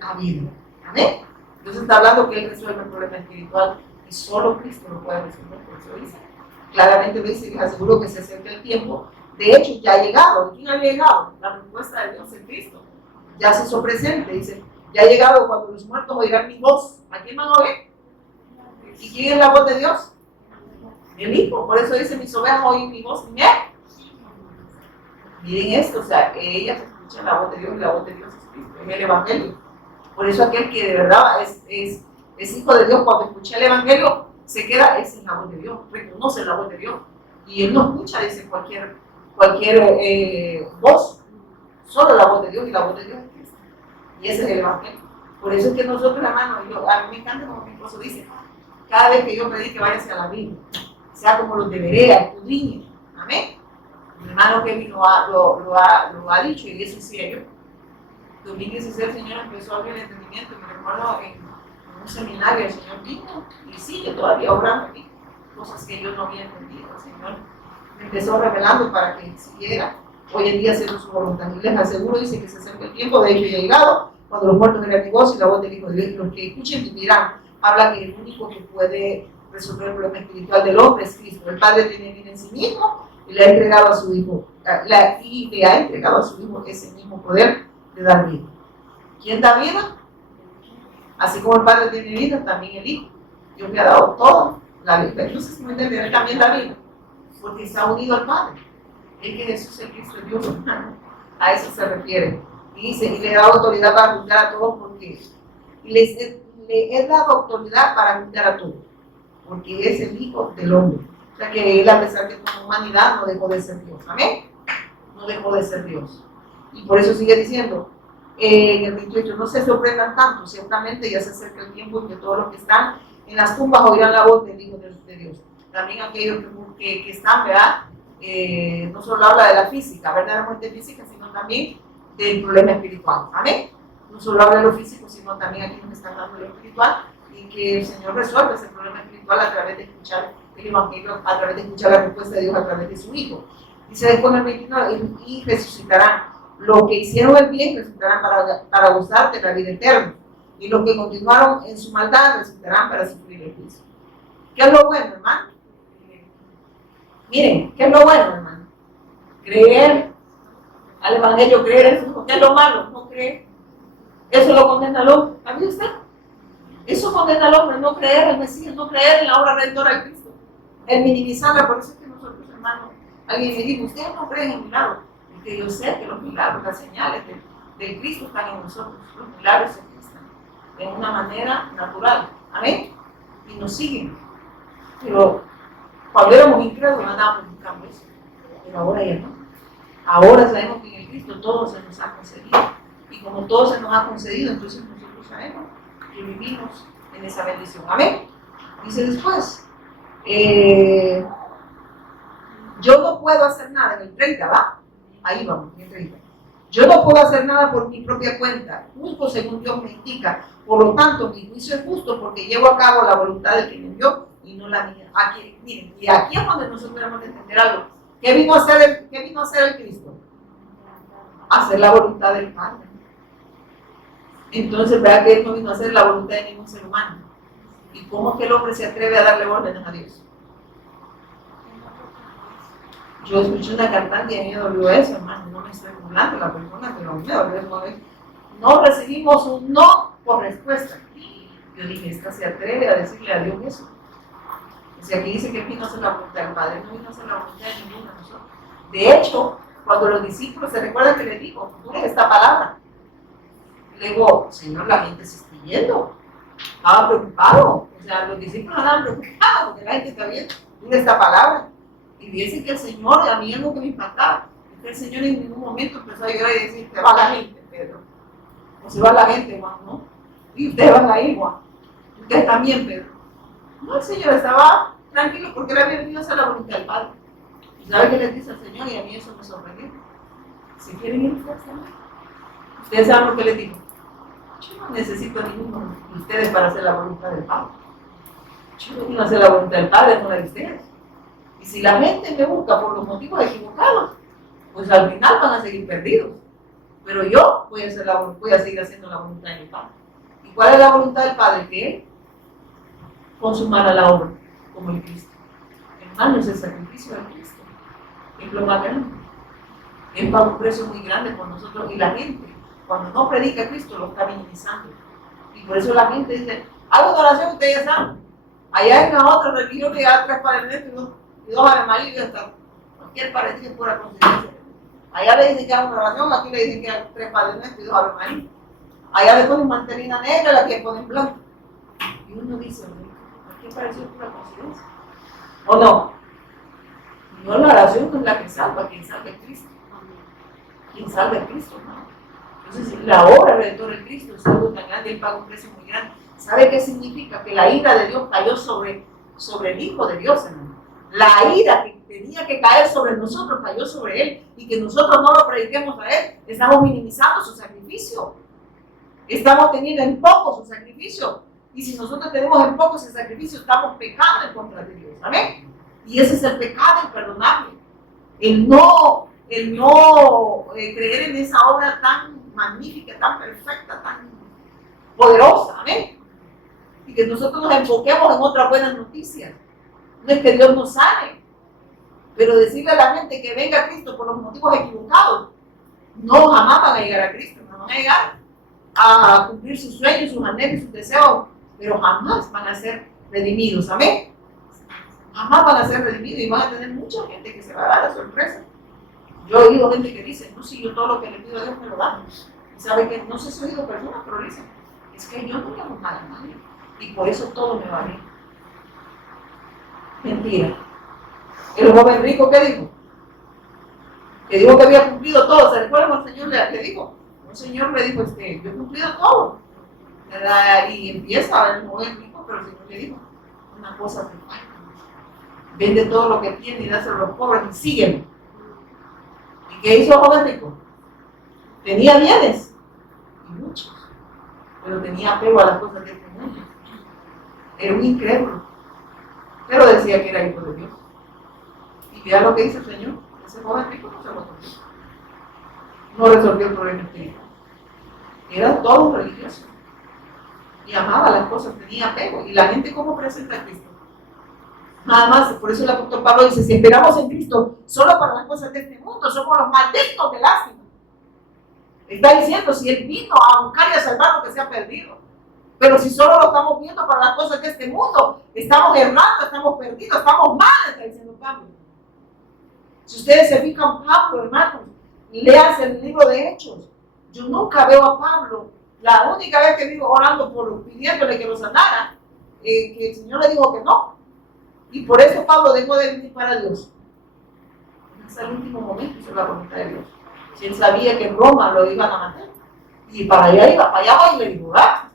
a vida. ¿Amén? Entonces está hablando que Él resuelve el problema espiritual y solo Cristo lo puede resolver. Por eso dice, claramente lo dice, les aseguro que se acerca el tiempo. De hecho, ya ha llegado. ¿Quién ha llegado? La respuesta de Dios en Cristo. Ya se hizo presente. Dice, ya ha llegado cuando los muertos oirán mi voz. ¿A quién van a oír? ¿Y quién es la voz de Dios? El Hijo. Por eso dice, mis ovejas oyen mi voz. Miren esto, o sea, ellas escuchan la voz de Dios y la voz de Dios es Cristo, es el Evangelio. Por eso aquel que de verdad es hijo de Dios, cuando escucha el Evangelio, se queda, esa es la voz de Dios, reconoce la voz de Dios. Y él no escucha, dice, cualquier voz, solo la voz de Dios, y la voz de Dios es Cristo. Y ese es el Evangelio. Por eso es que nosotros, hermanos, a mí me encanta como mi esposo dice, cada vez que yo predique, váyase a la Biblia, sea como los de Berea, escudriñe. Amén. Mi hermano Kevin lo ha dicho, y eso es serio. 2016 el Señor empezó a abrir el entendimiento. Me recuerdo en un seminario el Señor vino y sigue todavía obrando aquí cosas que yo no había entendido. El Señor me empezó revelando para que siguiera hoy en día haciendo su voluntad. Y les aseguro, dice que se acerca el tiempo, de hecho ya ha llegado, cuando los muertos verán mi voz y la voz del Hijo de Dios. Los que escuchen vivirán. Habla que el único que puede resolver el problema espiritual del hombre es Cristo. El Padre tiene vida en sí mismo y le ha entregado a su Hijo, ese mismo poder de dar vida. ¿Quién da vida? Así como el Padre tiene vida, también el Hijo. Dios le ha dado todo la vida. Entonces, si me entienden, Él también da vida, porque está unido al Padre. Es que Jesús es Cristo, Dios, hermano. A eso se refiere. Y dice, y le da autoridad para juzgar a todos, porque le he dado autoridad para juzgar a todos, porque es el Hijo del hombre. O sea que Él, a pesar de su humanidad, no dejó de ser Dios. ¿Amén? No dejó de ser Dios. Y por eso sigue diciendo, en el 28, no se sorprendan tanto, ciertamente ya se acerca el tiempo en que todos los que están en las tumbas oirán la voz del Hijo de Dios. También aquellos que están, ¿verdad? no solo habla de la física, ¿verdad? La muerte física, sino también del problema espiritual. Amén. No solo habla de lo físico, sino también aquí nos está hablando de lo espiritual y que el Señor resuelve ese problema espiritual a través de escuchar el Evangelio, a través de escuchar la respuesta de Dios a través de su Hijo. Dice después el 29, y resucitarán. Los que hicieron el bien resucitarán para gozar de la vida eterna. Y los que continuaron en su maldad resucitarán para sufrir el juicio. ¿Qué es lo bueno, hermano? Miren, ¿qué es lo bueno, hermano? Creer al Evangelio, creer eso. ¿Qué es lo malo? No creer. Eso lo condena al hombre. ¿Sabía usted? Eso condena al hombre, no creer en el Mesías, no creer en la obra redentora de Cristo. El minimizarla, por eso es que nosotros, hermanos, alguien me dijo, ustedes no creen en milagros. Y que yo sé que los milagros, las señales del Cristo están en nosotros. Los milagros se existen de una manera natural. Amén. Y nos siguen. Pero cuando éramos incrédulos andábamos buscando eso. Pero ahora ya no. Ahora sabemos que en el Cristo todo se nos ha concedido. Y como todo se nos ha concedido, entonces nosotros sabemos que vivimos en esa bendición. Amén. Dice después, yo no puedo hacer nada en el 30, ¿va? Ahí vamos, en el 30. Yo no puedo hacer nada por mi propia cuenta, justo según Dios me indica. Por lo tanto, mi juicio es justo porque llevo a cabo la voluntad del que me envió y no la mía. Aquí, miren, y aquí es donde nosotros debemos entender algo. ¿Qué vino a hacer el Cristo? Hacer la voluntad del Padre. Entonces, ¿verdad que Él no vino a hacer la voluntad de ningún ser humano? ¿Y cómo es que el hombre se atreve a darle órdenes a Dios? Yo escuché una cantante y a mí me dolió eso, hermano. No me estoy burlando la persona, pero a mí me dolió eso. No recibimos un no por respuesta. Yo dije, esta se atreve a decirle a Dios eso. O sea, aquí dice que vino a hacer la voluntad del Padre, no vino a hacer la voluntad de ninguno de nosotros. De hecho, cuando los discípulos se recuerdan que le dijo, tú eres esta palabra. Le digo, Señor, la gente se está yendo. Estaba preocupado. O sea, los discípulos andaban preocupados porque la gente está viendo esta palabra. Y dice que el Señor, a mí es lo que me impactaba, es que el Señor en ningún momento empezó a llorar y decir, te va la gente, Pedro. O se va la gente, Juan, ¿no? Y ustedes van a ir, Juan. Ustedes también, Pedro. No, el Señor estaba tranquilo porque él había venido a hacer la voluntad del Padre. ¿Y sabe qué les dice el Señor? Y a mí eso me sorprendió. Si quieren ir ustedes también. Ustedes saben lo que les digo. Yo no necesito a ninguno de ustedes para hacer la voluntad del Padre. Yo no quiero hacer la voluntad del Padre, no la de ustedes. Y si la gente me busca por los motivos equivocados, pues al final van a seguir perdidos. Pero yo voy a seguir haciendo la voluntad de mi Padre. ¿Y cuál es la voluntad del Padre? Que Él consumara la obra, como el Cristo. Hermano, es el sacrificio del Cristo. Es lo más grande. Él paga un precio muy grande por nosotros. Y la gente, cuando no predica a Cristo, lo está minimizando. Y por eso la gente dice, hago una oración, ustedes ya saben. Allá en la otra religión que hay 3 Padres Nuestros y 2 Ave María y hasta cualquier parecido es pura coincidencia. Allá le dicen que haga una oración, aquí le dicen que hay 3 Padres Nuestros y 2 Ave María. Allá le ponen mantelina negra y aquí le ponen blanco. Y uno dice, ¿qué parecido es pura coincidencia? ¿O no? No, la oración no es la que salva, quien salva es Cristo. Quien salva es Cristo, ¿no? Entonces, la obra redentora de Cristo es algo tan grande, Él paga un precio muy grande. ¿Sabe qué significa? Que la ira de Dios cayó sobre el Hijo de Dios, hermano. La ira que tenía que caer sobre nosotros cayó sobre Él. Y que nosotros no lo prediquemos a Él, estamos minimizando su sacrificio. Estamos teniendo en poco su sacrificio. Y si nosotros tenemos en poco ese sacrificio, estamos pecando en contra de Dios. ¿Amén? Y ese es el pecado imperdonable. El no creer en esa obra tan magnífica, tan perfecta, tan poderosa. Amén. Y que nosotros nos enfoquemos en otras buenas noticias. No es que Dios nos sane, pero decirle a la gente que venga a Cristo por los motivos equivocados, no jamás van a llegar a Cristo, no van a llegar a cumplir sus sueños, sus anhelos, sus deseos, pero jamás van a ser redimidos. Amén. Jamás van a ser redimidos y van a tener mucha gente que se va a dar la sorpresa. Yo he oído gente que dice, no, si yo todo lo que le pido a Dios me lo da. Y sabe que no sé si he oído personas, pero dicen, es que yo no le hago mal a nadie y por eso todo me va bien. Mentira. El joven rico, ¿qué dijo? Que dijo que había cumplido todo. ¿Se recuerdan cuando el Señor le dijo? El Señor le dijo, yo he cumplido todo. ¿Verdad? Y empieza a ver el joven rico, pero el Señor le dijo, una cosa te falta. Vende todo lo que tiene y dáselo a los pobres y sígueme. ¿Y qué hizo el joven rico? Tenía bienes, y muchos, pero tenía apego a las cosas de este mundo. Era un incrédulo, pero decía que era hijo de Dios. Y vea lo que dice el Señor. Ese joven rico no se lo conoció. No resolvió el problema espiritual. Era todo un religioso. Y amaba las cosas, tenía apego. ¿Y la gente cómo presenta a Cristo? Nada más, por eso el apóstol Pablo dice, si esperamos en Cristo solo para las cosas de este mundo, somos los malditos de lástima. Está diciendo, si Él vino a buscar y a salvar lo que se ha perdido. Pero si solo lo estamos viendo para las cosas de este mundo, estamos errando, estamos perdidos, estamos mal, está diciendo Pablo. Si ustedes se fijan, Pablo, hermanos, lean el libro de Hechos. Yo nunca veo a Pablo. La única vez que vivo orando pidiéndole que lo sanara, que el Señor le dijo que no. Y por eso Pablo dejó de vivir para Dios. Hasta el último momento hizo la voluntad de Dios. Si él sabía que en Roma lo iban a matar. Y para allá iba, para allá voy, le dijo, ¿ah?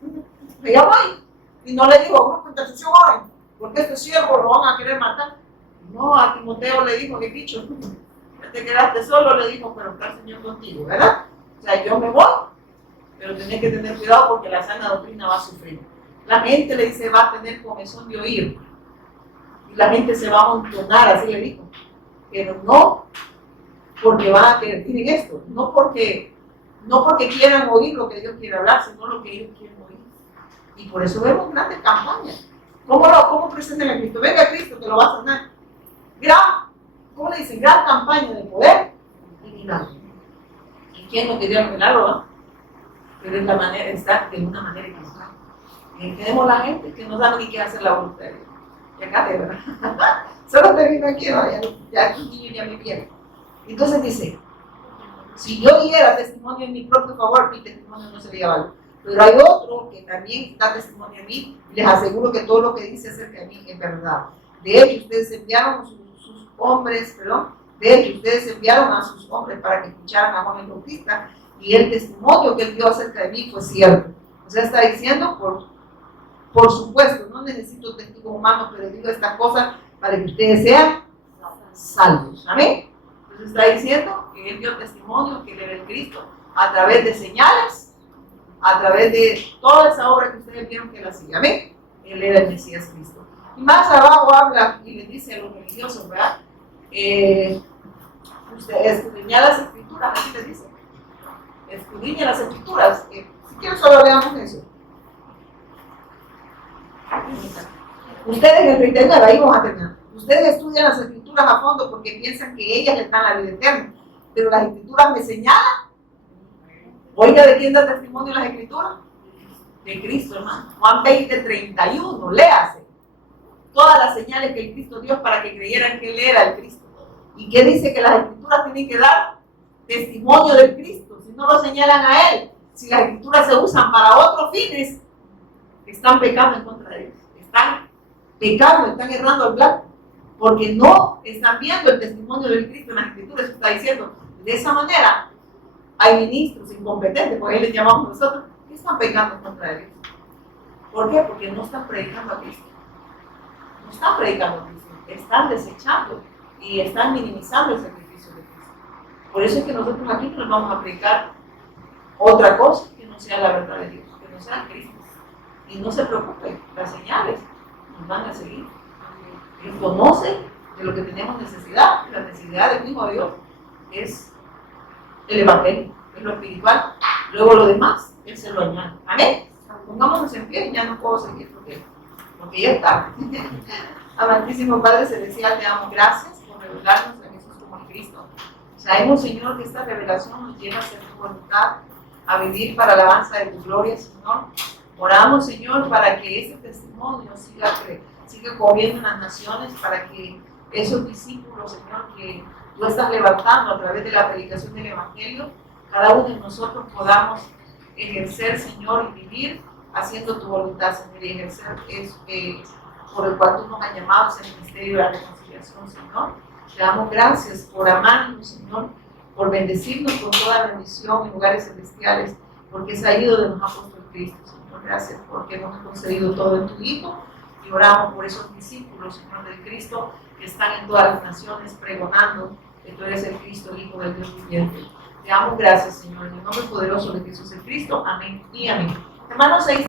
Para allá voy. Y no le dijo, grupo de intercesión, oren, porque este siervo lo van a querer matar. No, a Timoteo le dijo, que bicho, te quedaste solo, le dijo, pero está el Señor contigo, ¿verdad? O sea, yo me voy, pero tenés que tener cuidado porque la sana doctrina va a sufrir. La gente le dice, va a tener comezón de oír. Y la gente se va a amontonar, así le dijo. Pero no porque van a querer, miren esto, no porque quieran oír lo que Dios quiere hablar, sino lo que ellos quieren oír. Y por eso vemos grandes campañas. ¿Cómo presentan a Cristo? Venga a Cristo, que lo va a sanar. ¿Cómo le dicen? Gran campaña de poder y milagro. ¿Y quién no quería el milagro, no? Pero es la manera, está de una manera equivocada. Tenemos la gente que no sabe ni qué hacer la voluntad de Dios. Y acá de verdad. Solo termino aquí, ¿no? Ya aquí niño ya me pierdo. Entonces dice, si yo diera testimonio en mi propio favor, mi testimonio no sería válido. Pero hay otro que también da testimonio en mí y les aseguro que todo lo que dice acerca de mí es verdad. De hecho, ustedes enviaron a sus hombres a sus hombres para que escucharan a Juan el Bautista y el testimonio que él dio acerca de mí fue cierto. O sea, está diciendo, por supuesto, no necesito testigos humanos, pero digo estas cosas para que ustedes sean salvos. ¿Amén? Entonces está diciendo que él dio testimonio, que él era el Cristo, a través de señales, a través de toda esa obra que ustedes vieron que él hacía. ¿Amén? Él era el Mesías Cristo. Y más abajo habla y le dice a los religiosos, ¿verdad? Ustedes escudriñan las escrituras, así les dice. Escudriñan las escrituras. Si quieren solo leamos eso. Ustedes en el 39, ahí vamos a terminar. Ustedes estudian las escrituras a fondo porque piensan que ellas les dan la vida eterna. Pero las escrituras me señalan. Oiga, ¿de quién da testimonio las escrituras? De Cristo, hermano. Juan 20:31, léase. Todas las señales que el Cristo dio para que creyeran que Él era el Cristo. ¿Y qué dice? Que las escrituras tienen que dar testimonio del Cristo. Si no lo señalan a Él, si las escrituras se usan para otros fines, están pecando en contra de Él. Están pecando, están errando al blanco. Porque no están viendo el testimonio del Cristo en las escrituras. Eso está diciendo. De esa manera, hay ministros incompetentes, porque les llamamos nosotros, que están pecando en contra de Dios. ¿Por qué? Porque no están predicando a Cristo. No están predicando a Cristo. Están desechando y están minimizando el sacrificio de Cristo. Por eso es que nosotros aquí no les vamos a predicar otra cosa que no sea la verdad de Dios, que no sea Cristo. Y no se preocupen, las señales nos van a seguir. Él conoce de lo que tenemos necesidad. La necesidad del Hijo de Dios es el Evangelio, es lo espiritual. Luego lo demás, Él se lo añade. Amén. Pongámonos en pie y ya no puedo seguir porque ya está. Amantísimo Padre Celestial, te damos gracias por revelarnos a Jesús como el Cristo. Sabemos, Señor, que esta revelación nos lleva a hacer tu voluntad, a vivir para la alabanza de tu gloria, Señor. Oramos, Señor, para que ese testimonio siga corriendo en las naciones, para que esos discípulos, Señor, que tú estás levantando a través de la predicación del Evangelio, cada uno de nosotros podamos ejercer, Señor, y vivir haciendo tu voluntad, Señor, y ejercer eso por el cual tú nos has llamado, es el ministerio de la reconciliación, Señor. Te damos gracias por amarnos, Señor, por bendecirnos con toda bendición en lugares celestiales, porque es ahí donde nos ha puesto el Cristo, Señor. Gracias porque nos has concedido todo en tu Hijo y oramos por esos discípulos, Señor, del Cristo, que están en todas las naciones pregonando que tú eres el Cristo, el Hijo del Dios viviente. Te damos gracias, Señor, en el nombre poderoso de Jesús el Cristo. Amén y amén. Hermanos,